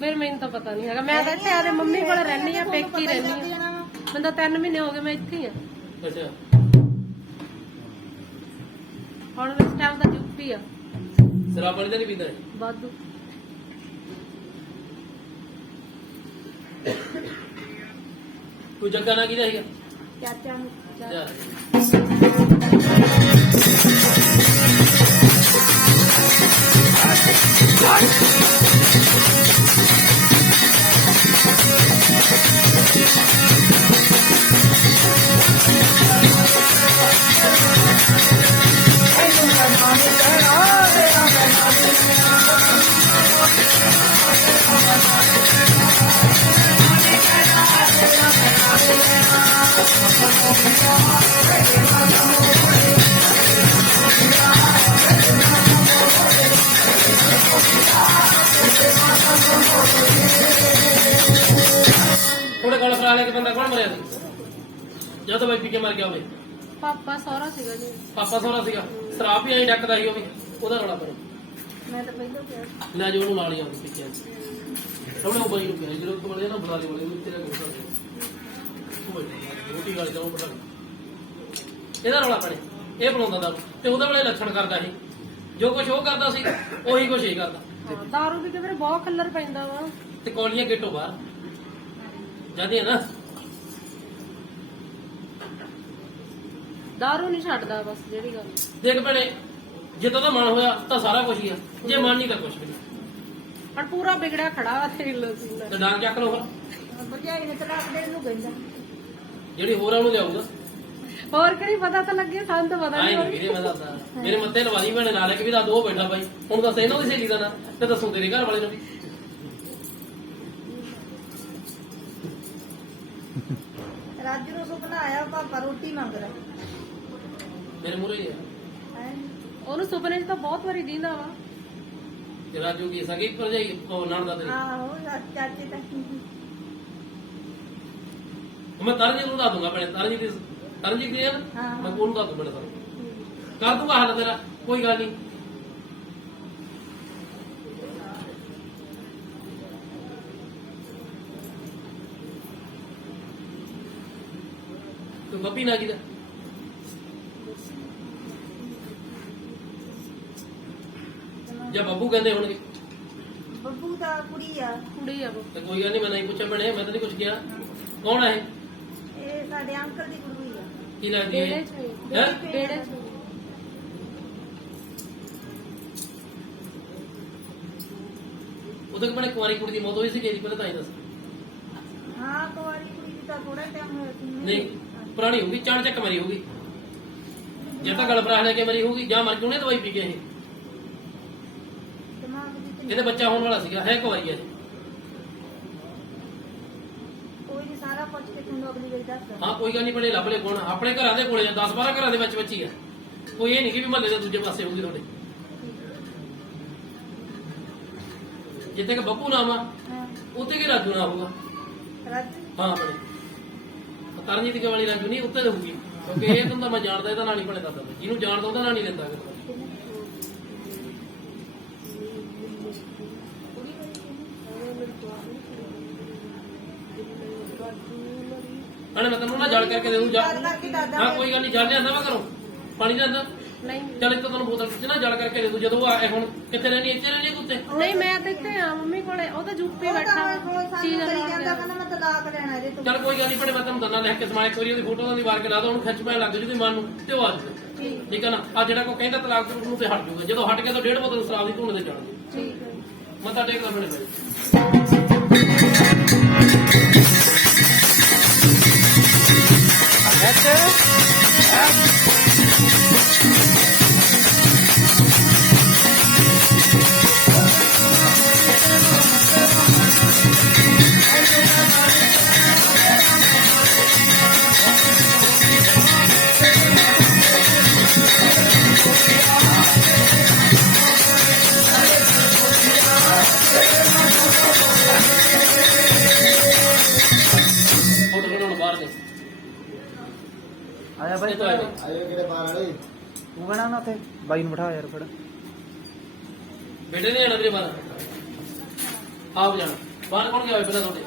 ਫਿਰ ਮੈਨੂੰ ਤਾਂ ਪਤਾ ਨਹੀਂ ਹੈਗਾ। ਮੈਂ ਤਾਂ ਇੱਥੇ ਆਦੇ ਮੰਮੀ ਕੋਲ ਰਹਿੰਦੀ ਆ, ਪੇਕੀ ਰਹਿੰਦੀ ਆ। ਮੈਨੂੰ ਤਾਂ 3 ਮਹੀਨੇ ਹੋ ਗਏ ਮੈਂ ਇੱਥੇ ਹੀ ਆ। ਅੱਛਾ। ਹੁਣ ਇਸ ਟਾਈਮ ਤਾਂ ਯੂਪੀ ਆ। ਸ਼ਰਾਬ ਪਾਣੀ ਤਾਂ ਨਹੀਂ ਪੀਂਦਾ? ਵਾਧੂ। ਕੋਈ ਜੱਗਾ ਨਾ ਕਿਹਦਾ ਸੀਗਾ? ਚਾਚਾ ਨੂੰ ਅੱਛਾ। ਥੋੜੇ ਕੋਲ ਫਰਾ ਲਿਆ ਕਿ ਬੰਦਾ ਕੌਣ ਮਰਿਆ ਸੀ ਜਦੋਂ ਬਾਈ ਪੀ ਕੇ ਮਰ ਗਿਆ ਹੋਵੇ? ਪਾਪਾ ਸਹੁਰਾ ਸੀਗਾ ਜੀ। ਪਾਪਾ ਸੋਹਰਾ ਸੀਗਾ, ਸ਼ਰਾਬ ਵੀ ਐਂ ਡੱਕਦਾ ਸੀ ਉਹ ਵੀ, ਉਹਦਾ ਰੌਲਾ ਪਰੇ ਮੈਂ ਤਾਂ ਪਹਿਲਾਂ ਕਿਹਾ ਲੈ ਜੋ ਉਹਨੂੰ ਨਾਲ ਹੀ ਆਉਂਦੀ ਪਿੱਛੇ ਸਭਨੇ ਉਹ ਬਾਈ ਨੂੰ ਕਿਹਾ ਜਦੋਂ ਤੋਂ ਬੜੇ ਨਾ ਬੁਲਾ ਦੇ ਵਾਲੇ ਤੇਰਾ ਕੋਈ ਰੋਟੀ ਗੱਲ ਜਾਓ ਪਤਾ ਇਹਦਾ ਰੌਲਾ ਪਰੇ, ਇਹ ਬਣਾਉਂਦਾ ਦਾਰੂ ਤੇ ਉਹਦੇ ਵਾਲੇ ਲੱਛਣ ਕਰਦਾ ਸੀ, ਜੋ ਕੁਝ ਉਹ ਕਰਦਾ ਸੀ ਉਹੀ ਕੁਝ ਇਹ ਕਰਦਾ। ਹਾਂ, ਦਾਰੂ ਵੀ ਕਿਤੇ ਬਹੁਤ ਖੱਲਰ ਪੈਂਦਾ ਵਾ। ਤੇ ਕੌਲੀਆਂ ਗੇਟੋਂ ਬਾਹਰ ਜਾਂਦੀਆਂ ਨਾ। ਦਾਰੂ ਨਹੀਂ ਛੱਡਦਾ ਬਸ, ਜਿਹੜੀ ਗੱਲ। ਦੇਖ ਭੈਣੇ, ਜਿੱਦਾਂ ਦਾ ਮਨ ਹੋਇਆ ਤਾਂ ਸਾਰਾ ਕੁਝ ਹੀ ਆ, ਜੇ ਮਨ ਨਹੀਂ ਤਾਂ ਕੁਝ ਵੀ ਨਹੀਂ। ਪਰ ਪੂਰਾ ਵਿਗੜਿਆ ਖੜਾ ਵਾ ਤੇ ਸੀ। ਤੇ ਡਾਂਗ ਚੱਕ ਲਓ ਫਿਰ, ਭਰਜਾਈ ਨੇ ਤਲਾਕ ਦੇਣ ਨੂੰ ਕਹਿੰਦਾ। ਜਿਹੜੀ ਹੋਰ ਆ ਉਹਨੂੰ ਲਿਆਊਗਾ। ਹੋਰ ਕਿਹੜੀ ਪਤਾ ਤਾਂ ਲੱਗੇ, ਸਾਨੂੰ ਤਾਂ ਪਤਾ ਆਏ ਨਹੀਂ। ਨਹੀਂ ਵੀਰੇ, ਮੈਂ ਦੱਸਦਾ ਮੇਰੇ ਮੱਥੇ ਲਵਾਈ ਭੈਣੇ ਨਾਲ ਕਿ ਵੀ ਦੱਸ ਦੋ ਬੈਠਾ ਬਾਈ, ਹੁਣ ਦੱਸ ਇਹਨਾਂ ਦੀ ਸਹੇਲੀ ਦਾ ਨਾ ਤੇ ਦੱਸੋ ਤੇਰੇ ਘਰ ਵਾਲੇ ਨੂੰ ਵੀ। ਰਾਜੂ ਨੂੰ ਸੁਪਨਾ ਆਇਆ, ਪਾਪਾ ਰੋਟੀ ਮੰਗਦਾ ਮੇਰੇ ਮੂਹਰੇ ਹੀ ਆ। ਹੈ। ਉਹਨੂੰ ਸੁਪਨੇ 'ਚ ਤਾਂ ਬਹੁਤ ਵਾਰੀ ਦੀਂਦਾ ਵਾ। ਤੇ ਰਾਜੂ ਕੀ ਸਗੀ ਭਰਜਾਈ ਉਹ ਨਣ ਦਾ ਤੇਰੀ? ਆਹੋ ਚਾਚੇ ਤਾਂ ਮੈਂ ਤਰਨਜੀਤ ਨੂੰ ਦੱਸ ਦੂੰਗਾ ਭੈਣੇ, ਤਰਨਜੀਤ ਦੀ ਹੈ ਨਾ, ਹਾਂ। ਮੈਂ ਉਹਨੂੰ ਦੱਸ ਦੂੰਗਾ ਤੁਹਾਨੂੰ, ਕਰ ਦੂੰਗਾ ਹੱਲ ਤੇਰਾ, ਕੋਈ ਗੱਲ ਨਹੀਂ। ਤੂੰ ਬੱਬੀ ਨਾ ਕੀ ਦਾ ਜਾਂ ਬੱਬੂ ਕਹਿੰਦੇ ਹੋਣਗੇ, ਬੱਬੂ ਦਾ ਕੁੜੀ ਆ। ਕੁੜੀ ਆ ਉਹ। ਤੇ ਕੋਈ ਗੱਲ ਨਹੀਂ, ਮੈਂ ਨਹੀਂ ਪੁੱਛਿਆ ਭੈਣੇ, ਮੈਂ ਤਾਂ ਨਹੀਂ ਕੁਛ ਕਿਹਾ। ਕੌਣ ਹੈ ਇਹ? ਇਹ ਸਾਡੇ ਅੰਕਲ ਦੀ ਕੁੜੀ ਆ। ਕੀ ਲੱਗਦੀ ਹੈ ਬੇੜੇ ਇਹ? ਚ ਹੋਈ। ਹੈਂ? ਬੇੜੇ ਚ ਹੋਈ। ਉਦੋਂ ਕਿ ਕੁਆਰੀ ਕੁੜੀ ਦੀ ਮੌਤ ਹੋਈ ਸੀ ਕਿ ਪਹਿਲਾਂ ਤਾਂ ਹੀ ਦੱਸ। ਹਾਂ ਕੁਆਰੀ ਕੁੜੀ ਦੀ ਤਾਂ ਥੋੜਾ ਟਾਈਮ ਹੋਇਆ ਸੀ। ਨਹੀਂ ਪੁਰਾਣੀ ਹੋਊਗੀ, ਚਾਣ ਚੱਕ ਮਰੀ ਹੋਊਗੀ, ਜਾਂ ਤਾਂ ਗਲ ਫਰਾਹ ਲੈ ਕੇ ਮਰੀ ਹੋਊਗੀ, ਜਾਂ ਮਰ ਕੇ ਉਹਨੇ ਦਵਾਈ ਪੀ ਕੇ। ਇਹ ਦਿਮਾਗ ਵਿੱਚ ਇਹਦੇ ਬੱਚਾ ਹੋਣ ਵਾਲਾ ਸੀਗਾ, ਹੈ ਕੁਆਰੀ ਹੈ। ਕੋਈ ਨਹੀਂ, ਸਾਰਾ ਪੁੱਛ ਕੇ ਤੁਹਾਨੂੰ ਅਗਲੀ ਵਾਰੀ ਦੱਸ ਹਾਂ ਕੋਈ ਗੱਲ ਨਹੀਂ, ਬੜੇ ਲੱਭ ਲੈ ਕੋਣ ਆਪਣੇ ਘਰਾਂ ਦੇ ਕੋਲੇ, 10-12 ਘਰਾਂ ਦੇ ਵਿੱਚ ਬੱਚੀ ਹੈ। ਕੋਈ ਇਹ ਨਹੀਂ ਕਿ ਵੀ ਮਹੱਲੇ ਦੇ ਦੂਜੇ ਪਾਸੇ ਹੋਊਗੀ ਤੁਹਾਡੇ। ਜਿੱਥੇ ਕਿ ਬੱਬੂ ਨਾਮ ਆ, ਹਾਂ ਉੱਥੇ ਕਿ ਰਾਜੂ ਨਾਮ ਹੋਊਗਾ। ਰਾਜੂ ਹਾਂ ਬੜੇ ਤਰਨਜੀਤ ਕੇ ਵਾਲੀ ਰਾਜੂ ਨਹੀਂ, ਉੱਤੇ ਰਹੂਗੀ, ਕਿਉਂਕਿ ਇਹ ਤੁਹਾਨੂੰ ਤਾਂ ਮੈਂ ਜਾਣਦਾ, ਇਹਦਾ ਨਾਂ ਨਹੀਂ ਬਣੇ ਦੱਸਦਾ। ਜਿਹਨੂੰ ਜਾਣਦਾ ਉਹਦਾ ਨਾਂ ਨਹੀਂ ਲੈਂਦਾ। ਮੈਂ ਤੈਨੂੰ ਨਾ ਜਲ ਕਰਕੇ ਦੇ ਦੂੰ ਜਾ। ਗੱਲ ਕਰਕੇ ਦੱਸ ਹਾਂ ਕੋਈ ਗੱਲ ਨਹੀਂ, ਜਲ ਲਿਆਂਦਾ ਮੈਂ ਘਰੋਂ, ਪਾਣੀ ਲਿਆਂਦਾ। ਨਹੀਂ ਚੱਲ ਇੱਕ ਤਾਂ ਤੁਹਾਨੂੰ ਬੋਤਲ ਵਿੱਚ ਨਾ ਜਲ ਕਰਕੇ ਦੇ ਦੂੰ। ਜਦੋਂ ਉਹ ਆਏ, ਹੁਣ ਕਿੱਥੇ ਰਹਿਣੀ, ਇੱਥੇ ਰਹਿਣੀ ਤੂੰ ਉੱਤੇ? ਨਹੀਂ ਮੈਂ ਤਾਂ ਇੱਥੇ ਆ ਮੰਮੀ ਕੋਲੇ, ਉਹ ਤਾਂ ਯੂਪੀ ਬੈਠਾ ਚੀਜ਼ ਕਰੀ ਲੈਣ ਜਾਂਦਾ, ਗਿਆ। ਕਹਿੰਦਾ ਮੈਂ ਤਲਾਕ ਲੈਣਾ ਇਹਦੇ ਤੋਂ। ਚੱਲ ਕੋਈ ਗੱਲ ਨਹੀਂ ਭੈਣੇ, ਮੈਂ ਤੁਹਾਨੂੰ ਦੰਦਾਂ ਲੈ ਕੇ ਸਮਾਂ ਇੱਕ ਵਾਰੀ ਉਹਦੀ ਫੋਟੋ ਦੀ ਵਾਰ ਕੇ ਲਾ ਦੋ, ਉਹਨੂੰ ਖਿੱਚ ਪੈਣ ਲੱਗ ਜੂ ਮਨ ਨੂੰ, ਤੇ ਉਹ ਆ ਜੂਗਾ। ਠੀਕ ਹੈ ਨਾ। ਆ ਜਿਹੜਾ ਕੋਈ ਕਹਿੰਦਾ ਤਲਾਕ ਨੂੰ ਤੇ ਹਟ ਜੂਗਾ, ਜਦੋਂ ਹਟ ਗਿਆ ਤਾਂ 1.5 ਬੋਤਲ ਸ਼ਰਾਬ ਦੀ ਧੂਣ ਤੇ ਚੜ ਜੂ। ਠੀਕ ਹੈ। ਮੱਥਾ ਟੇਕ ਲਾ ਭੈਣੇ। ਫੋਟੋ ਬਣਾਉਣ ਬਾਹਰ ਦੇ ਆਇਆ ਬਾਈ, ਇੱਧਰ ਆ ਜਾ। ਤੂੰ ਕਹਿਣਾ ਨਾ ਉੱਥੇ ਬਾਈ ਨੂੰ ਬਿਠਾ ਯਾਰ, ਫੜ। ਬੇਟੇ ਨੇ ਜਾਣਾ ਵੀਰੇ ਬਾਹਰ, ਆਪ ਜਾਣਾ ਬਾਹਰ। ਕੌਣ ਗਿਆ ਹੋਇਆ ਪਹਿਲਾਂ ਤੁਹਾਡੇ?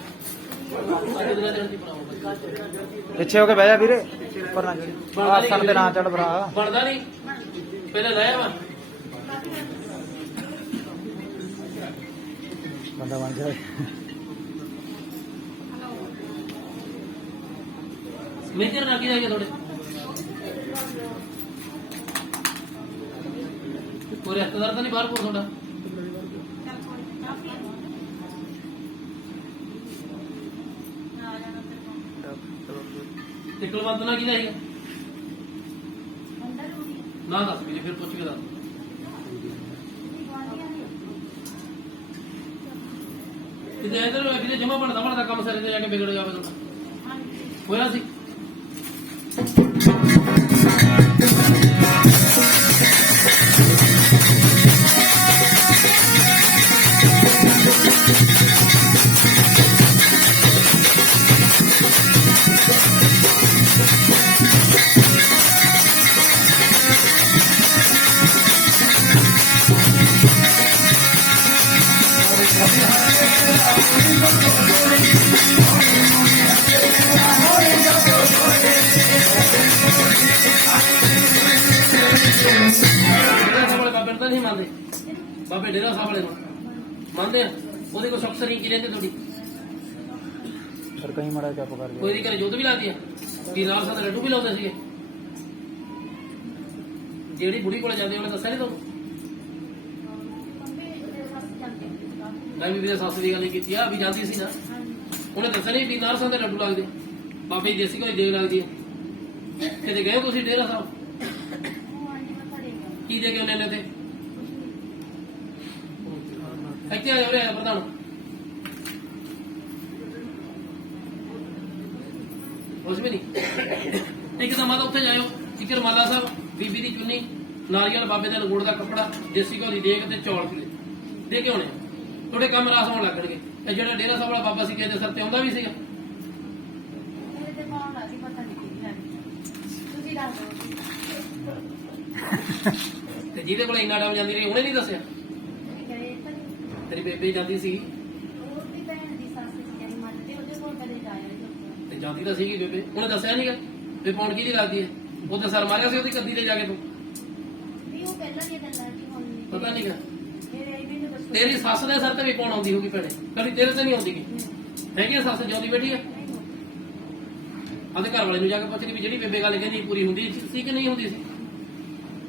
ਅੱਜ ਦਿਨਾਂ ਚੜ੍ਹਦੀ ਬਣਾਉਂਗਾ। ਪਿੱਛੇ ਹੋ ਕੇ ਬਹਿ ਜਾ ਵੀਰੇ, ਉੱਪਰ ਨਾ ਚੜੀ। ਆਹ ਸਨ ਤੇ ਨਾ ਚੜ ਭਰਾ। ਬਣਦਾ ਨਹੀਂ, ਪਹਿਲਾਂ ਲਾਇਆ ਵਾ। ਬੰਦਾ ਬਣ ਜਾਏ। ਮੇਜਰ ਨਾ ਕੀ ਜਾਏਗਾ ਤੁਹਾਡੇ? ਕੋਈ ਰਿਸ਼ਤੇਦਾਰ ਤਾਂ ਨਹੀਂ ਬਾਹਰ ਕੋਲ ਤੁਹਾਡਾ? ਤੇ ਕੁਲਵੰਤ ਨਾ ਕੀ ਜਾਏਗਾ? ਨਾ ਦੱਸ ਵੀ ਫਿਰ ਪੁੱਛ ਕੇ ਦੱਸ। ਕਿਤੇ ਇਧਰ ਕਿਤੇ ਜਮਾ ਬਣਦਾ ਕੰਮ ਸਾਰੇ ਤੇ ਜਾ ਕੇ ਵਿਗੜ ਜਾਵੇ ਤੁਹਾਡਾ। ਹੋਇਆ ਸੀ ਬਾਬੇ ਤਾਂ ਨਹੀਂ ਮੰਨਦੇ, ਬਾਬੇ ਡੇਰਾ ਸਾਹਿਬ ਵਾਲੇ ਨੂੰ ਮੰਨਦੇ ਆ। ਉਹਦੇ ਕੋਲ ਸਖਸਰੀ ਕੀ ਰਹਿੰਦੇ ਤੁਹਾਡੀ? ਫਿਰ ਕहीं ਮੜਾ ਚੁੱਪ ਕਰ ਕੋਈ ਦੀ ਘਰੇ ਜੋਤ ਵੀ ਲਾਦੀ ਆ, ਕੀ ਨਾਲ ਸਾਥ ਲੱਡੂ ਵੀ ਲਾਉਂਦੇ ਸੀਗੇ। ਜਿਹੜੀ ਬੁੜੀ ਕੋਲੇ ਜਾਂਦੇ ਉਹਨੇ ਦੱਸਿਆ ਨਹੀਂ ਤੁਹਾਨੂੰ? ਮੈਂ ਵੀ ਵੀਰੇ ਸੱਸ ਦੀ ਗੱਲ ਕੀਤੀ ਆ, ਵੀ ਜਾਂਦੀ ਸੀ ਨਾ, ਉਹਨੇ ਦੱਸਿਆ ਨਹੀਂ ਵੀ ਨਾਲ ਸਾਥ ਲੱਡੂ ਲੱਗਦੇ, ਬਾਬੇ ਦੀ ਦੇਸੀ ਕੋਈ ਦੇਗ ਲੱਗਦੀ ਹੈ। ਕਿਤੇ ਗਏ ਹੋ ਤੁਸੀਂ ਡੇਰਾ ਸਾਹਿਬ? ਕੀ ਦੇ ਕੇ ਉਹਨੇ ਤੇ ਇੱਥੇ ਆ ਜਾਓ ਪ੍ਰਧਾਨ। ਕੁਛ ਵੀ ਨਹੀਂ, ਇੱਕ ਤਾਂ ਮਾਤਾ ਉੱਥੇ ਜਾਇਓ, ਇੱਕ ਰਮਾਲਾ ਸਾਹਿਬ, ਬੀਬੀ ਦੀ ਚੁੰਨੀ, ਨਾਰੀਅਲ, ਬਾਬੇ ਦਾ ਗੁੜ ਦਾ ਕੱਪੜਾ, ਦੇਸੀ ਘਿਓ ਦੀ ਦੇਗ ਤੇ ਚੌਲ ਪੀਲੇ ਦੇ ਕੇ ਆਉਣੇ। ਤੁਹਾਡੇ ਕੰਮ ਰਾਸ ਹੋਣ ਲੱਗਣਗੇ। ਇਹ ਜਿਹੜਾ ਡੇਰਾ ਸਾਹਿਬ ਵਾਲਾ ਬਾਬਾ ਸੀ, ਕਿਸੇ ਦੇ ਸਿਰ ਤੇ ਆਉਂਦਾ ਵੀ ਸੀਗਾ? ਤੇ ਜਿਹਦੇ ਕੋਲ ਇੰਨਾ ਟਾਈਮ ਜਾਂਦੀ ਰਹੀ ਉਹਨੇ ਨਹੀਂ ਦੱਸਿਆ ਤੇਰੀ ਬੇਬੇ ਜਾਂਦੀ ਸੀ ਤੇ ਜਾਂਦੀ ਤਾਂ ਸੀਗੀ ਬੇਬੇ ਉਹਨੇ ਦੱਸਿਆ ਨਹੀਂਗਾ ਵੀ ਪੌਣ ਕੀ ਦੀ ਲੱਗਦੀ ਹੈ ਉਹ ਤਾਂ ਸਰ ਮਾਰਿਆ ਸੀ ਉਹਦੀ ਕੱਦੀ ਤੇ ਜਾ ਕੇ ਤੂੰ ਪਤਾ ਨਹੀਂਗਾ ਤੇਰੀ ਸੱਸ ਦੇ ਸਰ ਤੇ ਵੀ ਪੌਣ ਆਉਂਦੀ ਹੋਗੀ ਭੈਣੇ ਕਦੀ ਤੇਰੇ ਤੇ ਨਹੀਂ ਆਉਂਦੀ ਗੀ ਹੈਗੀ ਆ ਸੱਸ ਜਿਉਂਦੀ ਬੈਠੀ ਆ ਆਪਦੇ ਘਰ ਵਾਲੇ ਨੂੰ ਜਾ ਕੇ ਪੁੱਛ ਲਈ ਵੀ ਜਿਹੜੀ ਬੇਬੇ ਗੱਲ ਕਹਿੰਦੀ ਪੂਰੀ ਹੁੰਦੀ ਸੀ ਕਿ ਨਹੀਂ ਹੁੰਦੀ ਸੀ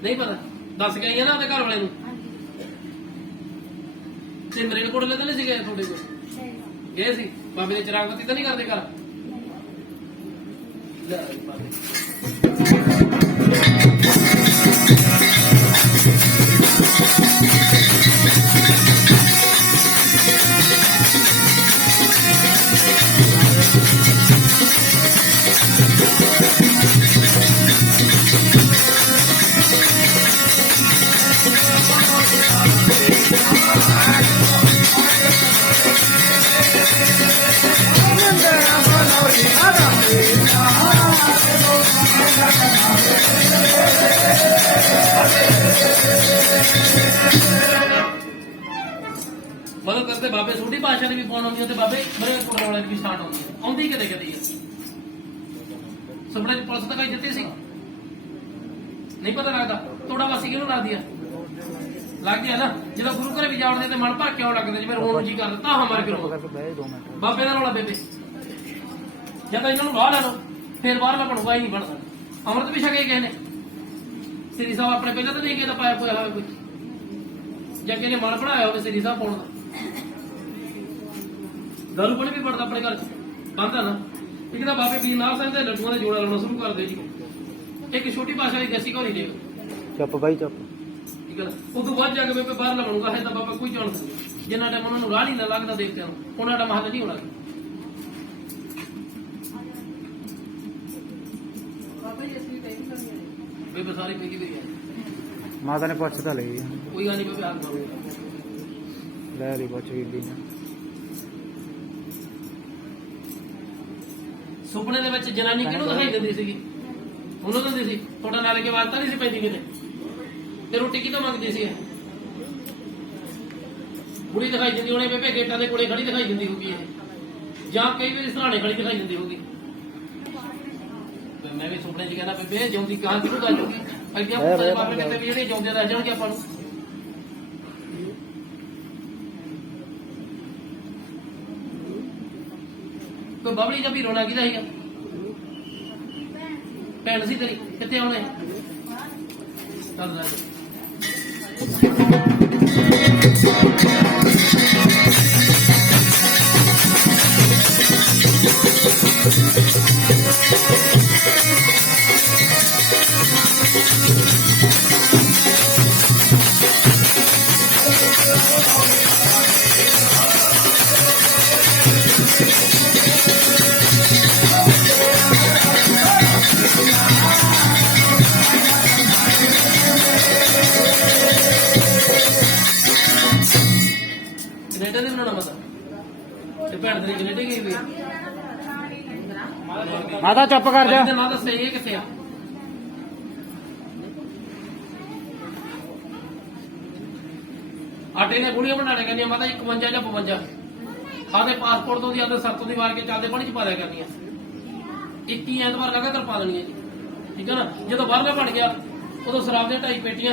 ਨਹੀਂ ਪਤਾ ਦੱਸ ਗਈ ਆ ਨਾ ਆਪਦੇ ਘਰ ਵਾਲੇ ਨੂੰ ਤੇ ਮਰੇਨ ਕੋਲ ਤਾਂ ਨਹੀਂ ਸੀ ਗਏ ਤੁਹਾਡੇ ਕੋਲ ਗਏ ਸੀ ਬਾਬੇ ਦੇ ਚਿਰਾਗ ਬੱਤੀ ਤਾਂ ਨਹੀਂ ਕਰਦੇ ਘਰ ਲੈ ਬਾਬੇ ਮਤਲਬ ਕਰਦੇ ਬਾਬੇ ਛੋਟੀ ਭਾਸ਼ਾ ਦੀ ਵੀ ਪਾਉਣ ਆਉਂਦੀ ਤੇ ਬਾਬੇ ਬੜੇ ਕੋਲ ਵਾਲੇ ਦੀ ਵੀ ਸਟਾਰਟ ਆਉਂਦੀ ਹੈ ਆਉਂਦੀ ਕਿਤੇ ਕਿਤੇ ਸੁਪਨੇ ਚ ਪੁਲਿਸ ਤਾਂ ਕਈ ਦਿੱਤੀ ਸੀ ਨਹੀਂ ਪਤਾ ਲੱਗਦਾ ਤੋੜਾ ਵਾਸੀ ਕਿਹਨੂੰ ਲੱਗਦੀ ਆ ਲੱਗ ਗਿਆ ਨਾ ਜਦੋਂ ਗੁਰੂ ਘਰੇ ਵੀ ਜਾਵੜਦੇ ਤੇ ਮਨ ਭਰ ਕਿਉਂ ਲੱਗਦਾ ਜਿਵੇਂ ਰੋਣ ਨੂੰ ਜੀ ਕਰਦਾ ਤਾਂ ਹਮਾਰੇ ਫਿਰ ਬਹਿ 2 ਮਿੰਟ ਬਾਬੇ ਦਾ ਰੌਲਾ ਬੇਬੇ ਜਦ ਇਹਨਾਂ ਨੂੰ ਰਾਹ ਲੈ ਲਓ ਫਿਰ ਬਾਹਰ ਮੈਂ ਬਣੂਗਾ ਹੀ ਨਹੀਂ ਬਣ ਸਕਦਾ ਅੰਮ੍ਰਿਤ ਵੀ ਛਕੇ ਕਿਸੇ ਨੇ ਸ੍ਰੀ ਸਾਹਿਬ ਆਪਣੇ ਪਹਿਲਾਂ ਤਾਂ ਨਹੀਂ ਕਿਸੇ ਦਾ ਪਾਇਆ ਹੋਇਆ ਹੋਵੇ ਕੋਈ ਜਾਂ ਕਿਸੇ ਨੇ ਮਨ ਬਣਾਇਆ ਹੋਵੇ ਸ੍ਰੀ ਸਾਹਿਬ ਪਾਉਣ ਦਾ ਦਾਰੂ ਪਾਣੀ ਵੀ ਪੜਦਾ ਆਪਣੇ ਘਰ ਚ ਬੰਦਾ ਨਾ ਇੱਕ ਤਾਂ ਬਾਬੇ ਪੀਰ ਨਾਮ ਸਿੰਘ ਦੇ ਲੱਡੂਆਂ ਦੇ ਜੋੜਾ ਲਾਉਣਾ ਸ਼ੁਰੂ ਕਰ ਦੇ ਜੀ ਇੱਕ ਛੋਟੀ ਭਾਸ਼ਾ ਦੀ ਦੇਸੀ ਕਹਾਣੀ ਦੇ ਚੁੱਪ ਬਾਈ ਚੁੱਪ ਠੀਕ ਹੈ ਨਾ ਉਸ ਤੋਂ ਬਾਅਦ ਜਾ ਕੇ ਬੇਬੇ ਬਾਹਰ ਲਾਉਣਗਾ ਹੈ ਤਾਂ ਬਾਬਾ ਕੋਈ ਜਾਣ ਜਿੰਨਾ ਟਾਈਮ ਉਹਨਾਂ ਨੂੰ ਰਾਹ ਨਹੀਂ ਨਾ ਲੱਗਦਾ ਦੇਖਦੇ ਨੂੰ ਉਹਨਾਂ ਦਾ ਮਹੱਲ ਨਹੀਂ ਹੋਣਾ ਬੇਬੇ ਸਾਰੀ ਪਈ ਗਈ ਹੈ ਮਾਤਾ ਨੇ ਪੁੱਛ ਤਾਂ ਲਈ ਕੋਈ ਗੱਲ ਨਹੀਂ ਬੇਬੇ ਹੱਥ ਮਾਰੋ ਲੈ ਲਈ ਪੁੱਛ ਬੀਬੀ ਨੇ ਸੁਪਨੇ ਦੇ ਵਿੱਚ ਜਨਾਨੀ ਕਿਹਨੂੰ ਦਿਖਾਈ ਦਿੰਦੀ ਸੀਗੀ ਉਹਨੂੰ ਦਿੰਦੀ ਸੀ ਤੁਹਾਡਾ ਨਾਲ ਕੇ ਵਾਲਤਾ ਨਹੀਂ ਸੀ ਪੈਂਦੀ ਕਿਤੇ ਤੇ ਰੋਟੀ ਕਿਤੋਂ ਮੰਗਦੀ ਸੀ ਬੁੜੀ ਦਿਖਾਈ ਦਿੰਦੀ ਉਹਨੇ ਬੇਬੇ ਗੇਟਾਂ ਦੇ ਕੋਲੇ ਖੜੀ ਦਿਖਾਈ ਦਿੰਦੀ ਹੋਊਗੀ ਇਹ ਜਾਂ ਕਈ ਵਾਰੀ ਸਰਾਣੇ ਖੜੀ ਦਿਖਾਈ ਦਿੰਦੀ ਹੋਊਗੀ ਤੇ ਮੈਂ ਵੀ ਸੁਪਨੇ 'ਚ ਕਹਿੰਦਾ ਬੇਬੇ ਜਿਉਂਦੀ ਕਾਂ ਕਿਹਨੂੰ ਗੱਲ ਹੋਊਗੀ ਅੱਗੇ ਪੁੱਤਾਂ ਬਾਬੇ ਕਿਤੇ ਵੀ ਜਿਹੜੇ ਜਿਉਂਦੇ ਰਹਿ ਜਾਣਗੇ ਆਪਾਂ ਨੂੰ ਕੋਈ ਬਬਲੀ ਜਾਂ ਵੀ ਰੋਣਾ ਕਿਹਦਾ ਸੀਗਾ ਭੈਣ ਸੀ ਤੇਰੀ ਕਿੱਥੇ ਆਉਣੇ ਚੱਲ ਜਾ ਕੈਨੇਡਾ ਨਹੀਂ ਬਣਾਉਣਾ ਮਤਾ ਤੇ ਭੈਣ ਤੇਰੀ ਕੈਨੇਡਾ ਗਈ ਹੋਈ ਮਾਤਾ ਚੁੱਪ ਕਰ ਜਾ ਨਾ ਦੱਸੇ ਇਹ ਕਿੱਥੇ ਆ ਆਟੇ ਨੇ ਗੁੜੀਆਂ ਬਣਾਣੇ ਕਹਿੰਦੀਆਂ ਮਾਤਾ 51 ਜਾਂ 52 ਆਦੇ ਪਾਸਪੋਰਟ ਤੋਂ ਦੀ ਆਦੇ ਸਰਤੋਂ ਦੀ ਵਾਰ ਕੇ ਚੱਲਦੇ ਪਾਣੀ ਚ ਪਾ ਦਿਆ ਕਰਨੀਆਂ 21 ਐਤਵਾਰ ਲਗਾਤਾਰ ਪਾ ਦੇਣੀਆਂ ਜੀ ਠੀਕ ਹੈ ਨਾ ਜਦੋਂ ਬਾਹਰਲਾ ਬਣ ਗਿਆ ਉਦੋਂ ਸ਼ਰਾਬ ਦੀਆਂ 2.5 ਪੇਟੀਆਂ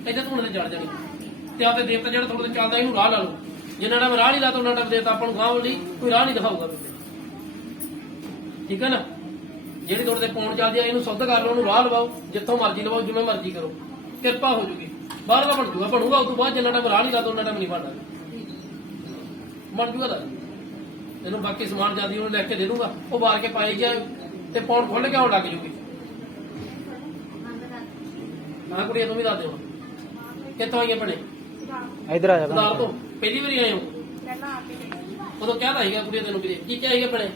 ਇੱਥੇ ਧੂਣੇ ਤੇ ਚੜ ਜਾਣੀ ਤੇ ਆਪੇ ਦੇਵਤਾ ਜਿਹੜਾ ਤੁਹਾਡੇ ਤੇ ਚੱਲਦਾ ਇਹਨੂੰ ਰਾਹ ਲਾ ਲਓ ਜਿੰਨਾ ਟਾਈਮ ਰਾਹ ਨਹੀਂ ਲਾ ਤਾਂ ਉਹਨਾਂ ਟਾਈਮ ਦੇਵਤਾ ਆਪਾਂ ਨੂੰ ਗਾਂਵ ਲਈ ਕੋਈ ਰਾਹ ਨਹੀਂ ਦਿਖਾਊਗਾ ਠੀਕ ਹੈ ਨਾ ਜਿਹੜੀ ਤੁਹਾਡੇ ਤੇ ਪੌਣ ਚੱਲਦੀ ਆ ਇਹਨੂੰ ਸੁੱਧ ਕਰ ਲਓ ਉਹਨੂੰ ਰਾਹ ਲਵਾਓ ਜਿੱਥੋਂ ਮਰਜ਼ੀ ਲਵਾਓ ਜਿਵੇਂ ਮਰਜ਼ੀ ਕਰੋ ਕਿਰਪਾ ਹੋ ਜੂਗੀ ਬਾਹਰ ਦਾ ਬਣੂਗਾ ਉਸ ਤੋਂ ਬਾਅਦ ਜਿੰਨਾ ਟਾਈਮ ਰਾਹ ਨਹੀਂ ਲਾ ਤਾਂ ਉਹਨਾਂ ਟਾਈਮ ਨਹੀਂ ਬਣਦਾ ਬਣ ਜੂਗਾ ਦਾ ਇਹਨੂੰ ਬਾਕੀ ਸਮਾਨ ਜਾਂਦੀ ਉਹਨੂੰ ਲੈ ਕੇ ਦੇ ਦੂੰਗਾ ਉਹ ਬਾਹਰ ਕੇ ਪਾਈ ਗਿਆ ਤੇ ਪੌਣ ਖੁੱਲ ਕੇ ਆਉਣ ਲੱਗ ਜੂਗੀ ਨਾ ਕੁੜੀਆਂ ਤੂੰ ਵੀ ਦੱਸ ਦਿਓ ਕਿੱਥੋਂ ਆਈਆਂ ਬਣੇ ਇਧਰ ਆ ਜਾ ਬਦਾਰ ਤੋਂ ਪਹਿਲੀ ਵਾਰੀ ਆਏ ਹੋ ਉਦੋਂ ਕਹਿੰਦਾ ਸੀਗਾ ਕੁੜੀਆਂ ਤੈਨੂੰ ਵੀਰੇ ਕੀ ਕਿਹਾ ਸੀਗਾ ਬਣੇ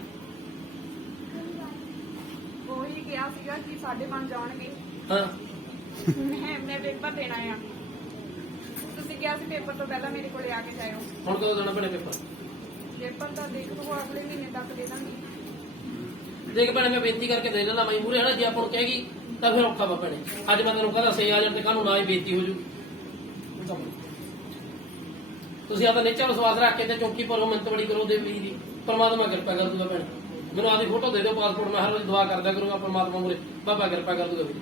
ਉਹੀ ਕਿਹਾ ਸੀਗਾ ਕਿ 5:30 ਜਾਣਗੇ ਹਾਂ ਮੈਂ ਪੇਪਰ ਦੇਣਾ ਆ ਤੁਸੀਂ ਕਿਹਾ ਸੀ ਪੇਪਰ ਤੋਂ ਪਹਿਲਾਂ ਮੇਰੇ ਕੋਲੇ ਆ ਕੇ ਜਾਇਓ ਹੁਣ ਕਦੋਂ ਦੇਣਾ ਬਣੇ ਪੇਪਰ ਪੇਪਰ ਤਾਂ ਦੇਖ ਲਓ ਅਗਲੇ ਮਹੀਨੇ ਤੱਕ ਦੇ ਦਾਂਗੀ ਦੇਖ ਭੈਣੇ ਮੈਂ ਬੇਨਤੀ ਕਰਕੇ ਦੇ ਦਿੰਦਾ ਮੈਂ ਮੂਰੇ ਹਨਾ ਜੇ ਆਪਾਂ ਨੂੰ ਕਹੇਗੀ ਤਾਂ ਫਿਰ ਔਖਾ ਬਾਬੇ ਨੇ ਅੱਜ ਮੈਂ ਤੈਨੂੰ ਕਹਿੰਦਾ 6000 ਤੇ ਕੱਲ ਨੂੰ ਨਾ ਹੀ ਬੇਇੱਜ਼ਤੀ ਹੋ ਜੂਗੀ। ਤੁਸੀਂ ਆਪਦਾ ਨੇਚਰ ਵਿਸ਼ਵਾਸ ਰੱਖ ਕੇ ਤੇ ਚੌਂਕੀ ਪਰ ਮਿਹਨਤ ਬੜੀ ਕਰੋ ਦੇਵੀ ਦੀ, ਪਰਮਾਤਮਾ ਕਿਰਪਾ ਕਰ ਦੂਗਾ ਭੈਣ। ਮੈਨੂੰ ਆਦੀ ਫੋਟੋ ਦੇ ਦਿਓ ਪਾਸਪੋਰਟ, ਮੈਂ ਹਰ ਰੋਜ਼ ਦੁਆ ਕਰਦਾ ਕਰੂੰਗਾ ਪਰਮਾਤਮਾ ਮੂਹਰੇ, ਬਾਬਾ ਕਿਰਪਾ ਕਰ ਦੂਗਾ ਵੀ।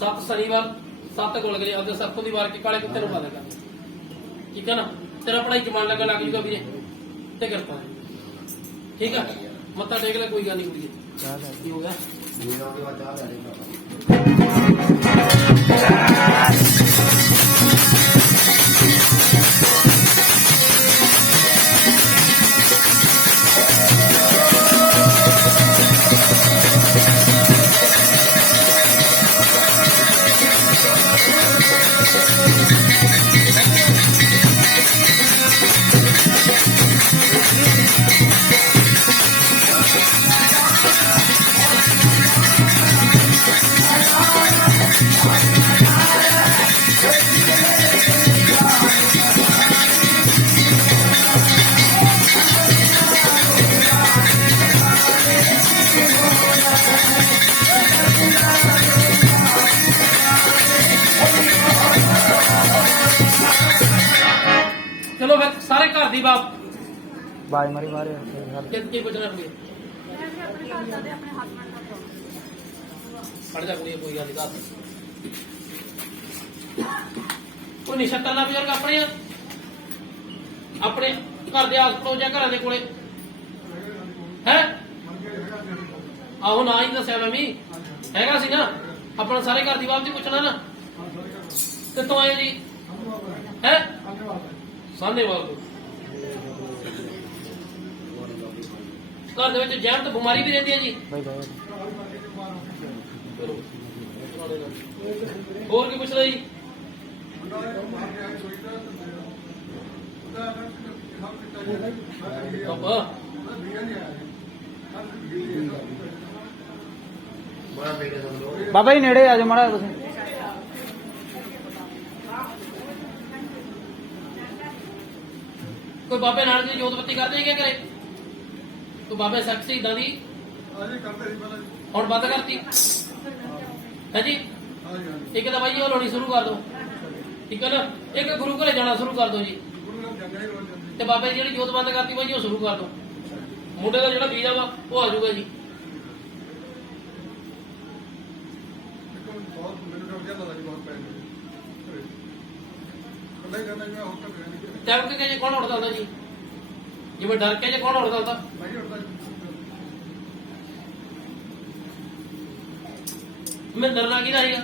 7 ਸ਼ਨੀਵਾਰ 7 ਗੋਲ ਗਏ ਉਹਦੇ ਸਰਪੋਂ ਦੀ ਵਾਰ ਕੇ ਕਾਲੇ ਕੁੱਤੇ ਨੂੰ ਪਾ ਦੇਗਾ, ਠੀਕ ਹੈ ਨਾ। ਤੇਰਾ ਪੜਾਈ ਚ ਮਨ ਲੱਗ ਜੂਗਾ ਵੀਰੇ ਤੇ ਕਿਰਪਾ, ਠੀਕ ਆ। ਮੱਥਾ ਟੇਕ ਲੈ, ਕੋਈ ਗੱਲ ਨਹੀਂ ਕੁੜੀ, ਕੀ ਹੋ ਗਿਆ। ਚਲੋ ਫਿਰ ਸਾਰੇ ਘਰ ਦੀ ਬਾਤ ਬਾਜ ਮਾਰੀ ਮਾਰੇ ਕੀ ਪੁੱਛਣਾ ਕੋਈ ਮੈਂ ਵੀ ਆਪਣੇ ਘਰ ਦਾ ਤੇ ਆਪਣੇ ਹਸਬੰਡ ਦਾ ਪ੍ਰੋਬਲਮ। ਪੜ ਜਾ ਕੋਈ ਗੱਲ ਨਹੀਂ। ਕੋਈ ਨਹੀਂ ਸ਼ੱਕਰਲਾ ਬਜ਼ੁਰਗ ਆਪਣੇ ਘਰ ਦੇ ਆਸ ਪੜੋਸ ਜਾਂ ਘਰਾਂ ਦੇ ਕੋਲੇ ਹੈ। ਆਹੋ ਨਾ ਹੀ ਦੱਸਿਆ ਮੈਂ ਵੀ ਹੈਗਾ ਸੀ ਨਾ। ਆਪਣਾ ਸਾਰੇ ਘਰ ਦੀ ਬਾਤ ਹੀ ਪੁੱਛਣਾ ਨਾ। ਕਿੱਥੋਂ ਆਏ ਜੀ? ਹੈ ਸਾਹਨੇਵਾਲ ਤੋਂ। ਘਰ ਦੇ ਵਿੱਚ ਜ਼ਹਿਮਤ ਬਿਮਾਰੀ ਵੀ ਰਹਿੰਦੀ ਹੈ ਜੀ। ਹੋਰ ਕੀ ਪੁੱਛਦਾ ਜੀ? ਬਾਬਾ ਬਾਬਾ ਜੀ ਨੇੜੇ ਆ ਜਾਓ ਮਾੜਾ ਤੁਸੀਂ। ਕੋਈ ਬਾਬੇ ਨਾਨਕ ਦੀ ਜੋਤ ਬੱਤੀ ਕਰਦੇ ਕੀ ਕਰੇ? ਕੋਈ ਬਾਬੇ ਸਖਤ ਸ਼ਹੀਦਾਂ ਦੀ ਹੁਣ ਬੰਦ ਕਰਤੀ ਹੈ ਜੀ। ਇੱਕ ਤਾਂ ਬਾਈ ਜੀ ਉਹ ਲਾਉਣੀ ਸ਼ੁਰੂ ਕਰ ਦਿਓ, ਠੀਕ ਹੈ ਨਾ। ਇੱਕ ਗੁਰੂ ਘਰੇ ਜਾਣਾ ਸ਼ੁਰੂ ਕਰ ਦਿਓ ਜੀ। ਤੇ ਬਾਬੇ ਦੀ ਜਿਹੜੀ ਜੋਤ ਬੰਦ ਕਰਤੀ ਬਾਈ ਜੀ ਉਹ ਸ਼ੁਰੂ ਕਰ ਦਿਓ। ਮੁੰਡੇ ਦਾ ਜਿਹੜਾ ਵੀਜ਼ਾ ਵਾ ਉਹ ਆ ਜਾਊਗਾ ਜੀ। ਟੈਂਕ ਕੇ ਜੇ ਕੌਣ ਉੱਠਦਾ ਹੁੰਦਾ ਜੀ? ਜਿਵੇਂ ਡਰ ਕੇ ਜੇ ਕੌਣ ਉੱਠਦਾ ਹੁੰਦਾ? ਮੈਂ ਡਰਨਾ ਕਿਹਦਾ ਸੀਗਾ?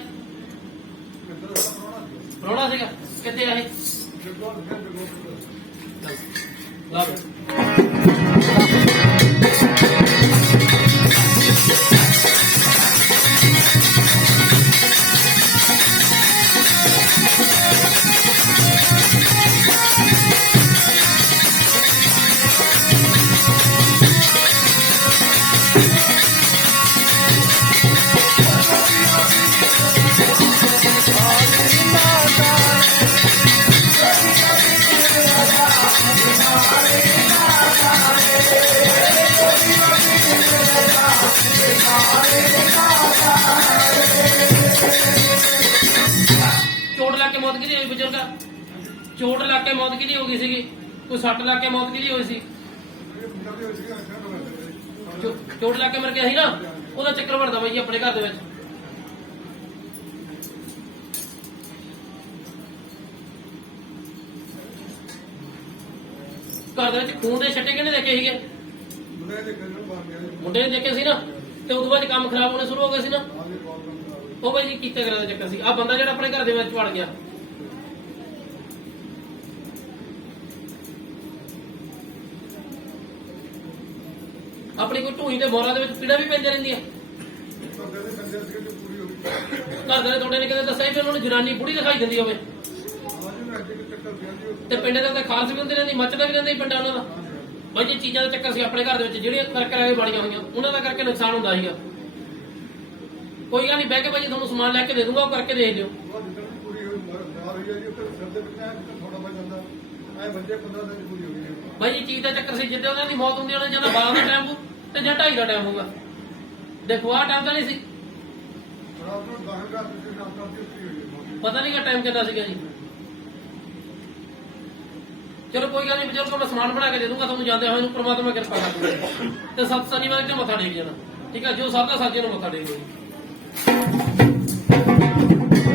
ਰੋਣਾ ਸੀਗਾ। ਕਿੱਥੇ ਆਏ? ਚੋਟ ਲੱਗ ਕੇ ਮੌਤ ਕਿਹਦੀ ਹੋਈ ਬਜ਼ੁਰਗਾ? ਚੋਟ ਲੱਗ ਕੇ ਮੌਤ ਕਿਹਦੀ ਹੋ ਗਈ ਸੀਗੀ? ਕੋਈ ਸੱਟ ਲੱਗ ਕੇ ਮੌਤ ਕਿਹਦੀ ਹੋਈ ਸੀ? ਚੋਟ ਲੱਗ ਕੇ ਮਰ ਗਿਆ ਸੀ ਨਾ, ਉਹਦਾ ਚੱਕਰ ਬਣਦਾ ਬਾਈ ਜੀ ਆਪਣੇ ਘਰ ਦੇ ਵਿੱਚ। ਘਰ ਦੇ ਵਿੱਚ ਖੂਨ ਦੇ ਛੱਟੇ ਕਿਹਨੇ ਦੇਖੇ ਸੀਗੇ? ਮੁੰਡੇ ਨੇ ਦੇਖੇ ਸੀ ਨਾ। ਤੇ ਉਦੋਂ ਬਾਅਦ ਕੰਮ ਖਰਾਬ ਹੋਣੇ ਸ਼ੁਰੂ ਹੋ ਗਏ ਸੀ ਨਾ। ਉਹ ਬਾਈ ਜੀ ਕੀਤੇ ਕਰਾਂ ਦਾ ਚੱਕਰ ਸੀ। ਆ ਬੰਦਾ ਜਿਹੜਾ ਆਪਣੇ ਘਰ ਦੇ ਵਿੱਚ ਵੜ ਗਿਆ, ਆਪਣੀ ਕੋਈ ਢੂਈ ਤੇ ਬੋਰਾਂ ਦੇ ਵਿੱਚ ਪੀੜਾ ਵੀ ਪੈਂਦੀਆਂ ਰਹਿੰਦੀਆਂ। ਘਰ ਦੇ ਤੁਹਾਡੇ ਨੇ ਕਦੇ ਦੱਸਿਆ ਵੀ ਉਹਨਾਂ ਨੂੰ ਜਨਾਨੀ ਬੁੜੀ ਦਿਖਾਈ ਦਿੰਦੀ ਹੋਵੇ। ਤੇ ਪਿੰਡ ਦੇ ਖਾਲਸ ਵੀ ਹੁੰਦੇ ਰਹਿੰਦੀ, ਮੱਚਦਾ ਵੀ ਰਹਿੰਦਾ ਪਿੰਡਾਂ ਉਹਨਾਂ ਦਾ। ਬਾਈ ਜੀ ਚੀਜ਼ਾਂ ਦਾ ਚੱਕਰ ਸੀ ਆਪਣੇ ਘਰ ਦੇ ਵਿੱਚ, ਜਿਹੜੀਆਂ ਕਰਕੇ ਵਾਲੀਆਂ ਹੋਈਆਂ ਉਹਨਾਂ ਦਾ ਕਰਕੇ ਨੁਕਸਾਨ ਹੁੰਦਾ ਸੀਗਾ। ਕੋਈ ਗੱਲ ਨਹੀਂ, ਬਹਿ ਕੇ ਬਾਈ ਜੀ ਤੁਹਾਨੂੰ ਸਮਾਨ ਲੈ ਕੇ ਦੇ ਦੂੰਗਾ, ਉਹ ਕਰਕੇ ਦੇਖ ਲਿਓ। ਬਾਈ ਜੀ ਚੀਜ਼ ਦਾ ਚੱਕਰ ਸੀ, ਜਿੱਦਾਂ ਉਹਨਾਂ ਦੀ ਮੌਤ ਹੁੰਦੀ ਉਹਨਾਂ ਜਾਂ 12 ਦਾ ਟਾਈਮ ਹੋਊ ਤੇ ਜਾਂ 2:30 ਦਾ ਟਾਈਮ ਹੋਊਗਾ। ਦੇਖੋ ਆਹ ਟਾਈਮ ਤਾਂ ਨਹੀਂ ਸੀ। ਪਤਾ ਨਹੀਂ ਕਿ ਟਾਈਮ ਕਿੰਨਾ ਸੀਗਾ ਜੀ। ਚਲੋ ਕੋਈ ਗੱਲ ਨਹੀਂ ਬਜ਼ੁਰਗੋ, ਮੈਂ ਸਮਾਨ ਬਣਾ ਕੇ ਦੇ ਦੂੰਗਾ ਤੁਹਾਨੂੰ ਜਾਂਦੇ ਹੋਏ ਨੂੰ, ਪ੍ਰਮਾਤਮਾ ਕਿਰਪਾ ਕਰ ਦੂੰਗਾ। ਤੇ 7 ਸ਼ਨੀਵਾਰ ਤੇ ਮੱਥਾ ਟੇਕ ਜਾਣਾ, ਠੀਕ ਹੈ। ਜੋ ਸਭ ਦਾ ਸਾਜੇ ਨੂੰ ਮੱਥਾ ਟੇਕ ਦਿਓ ਜੀ।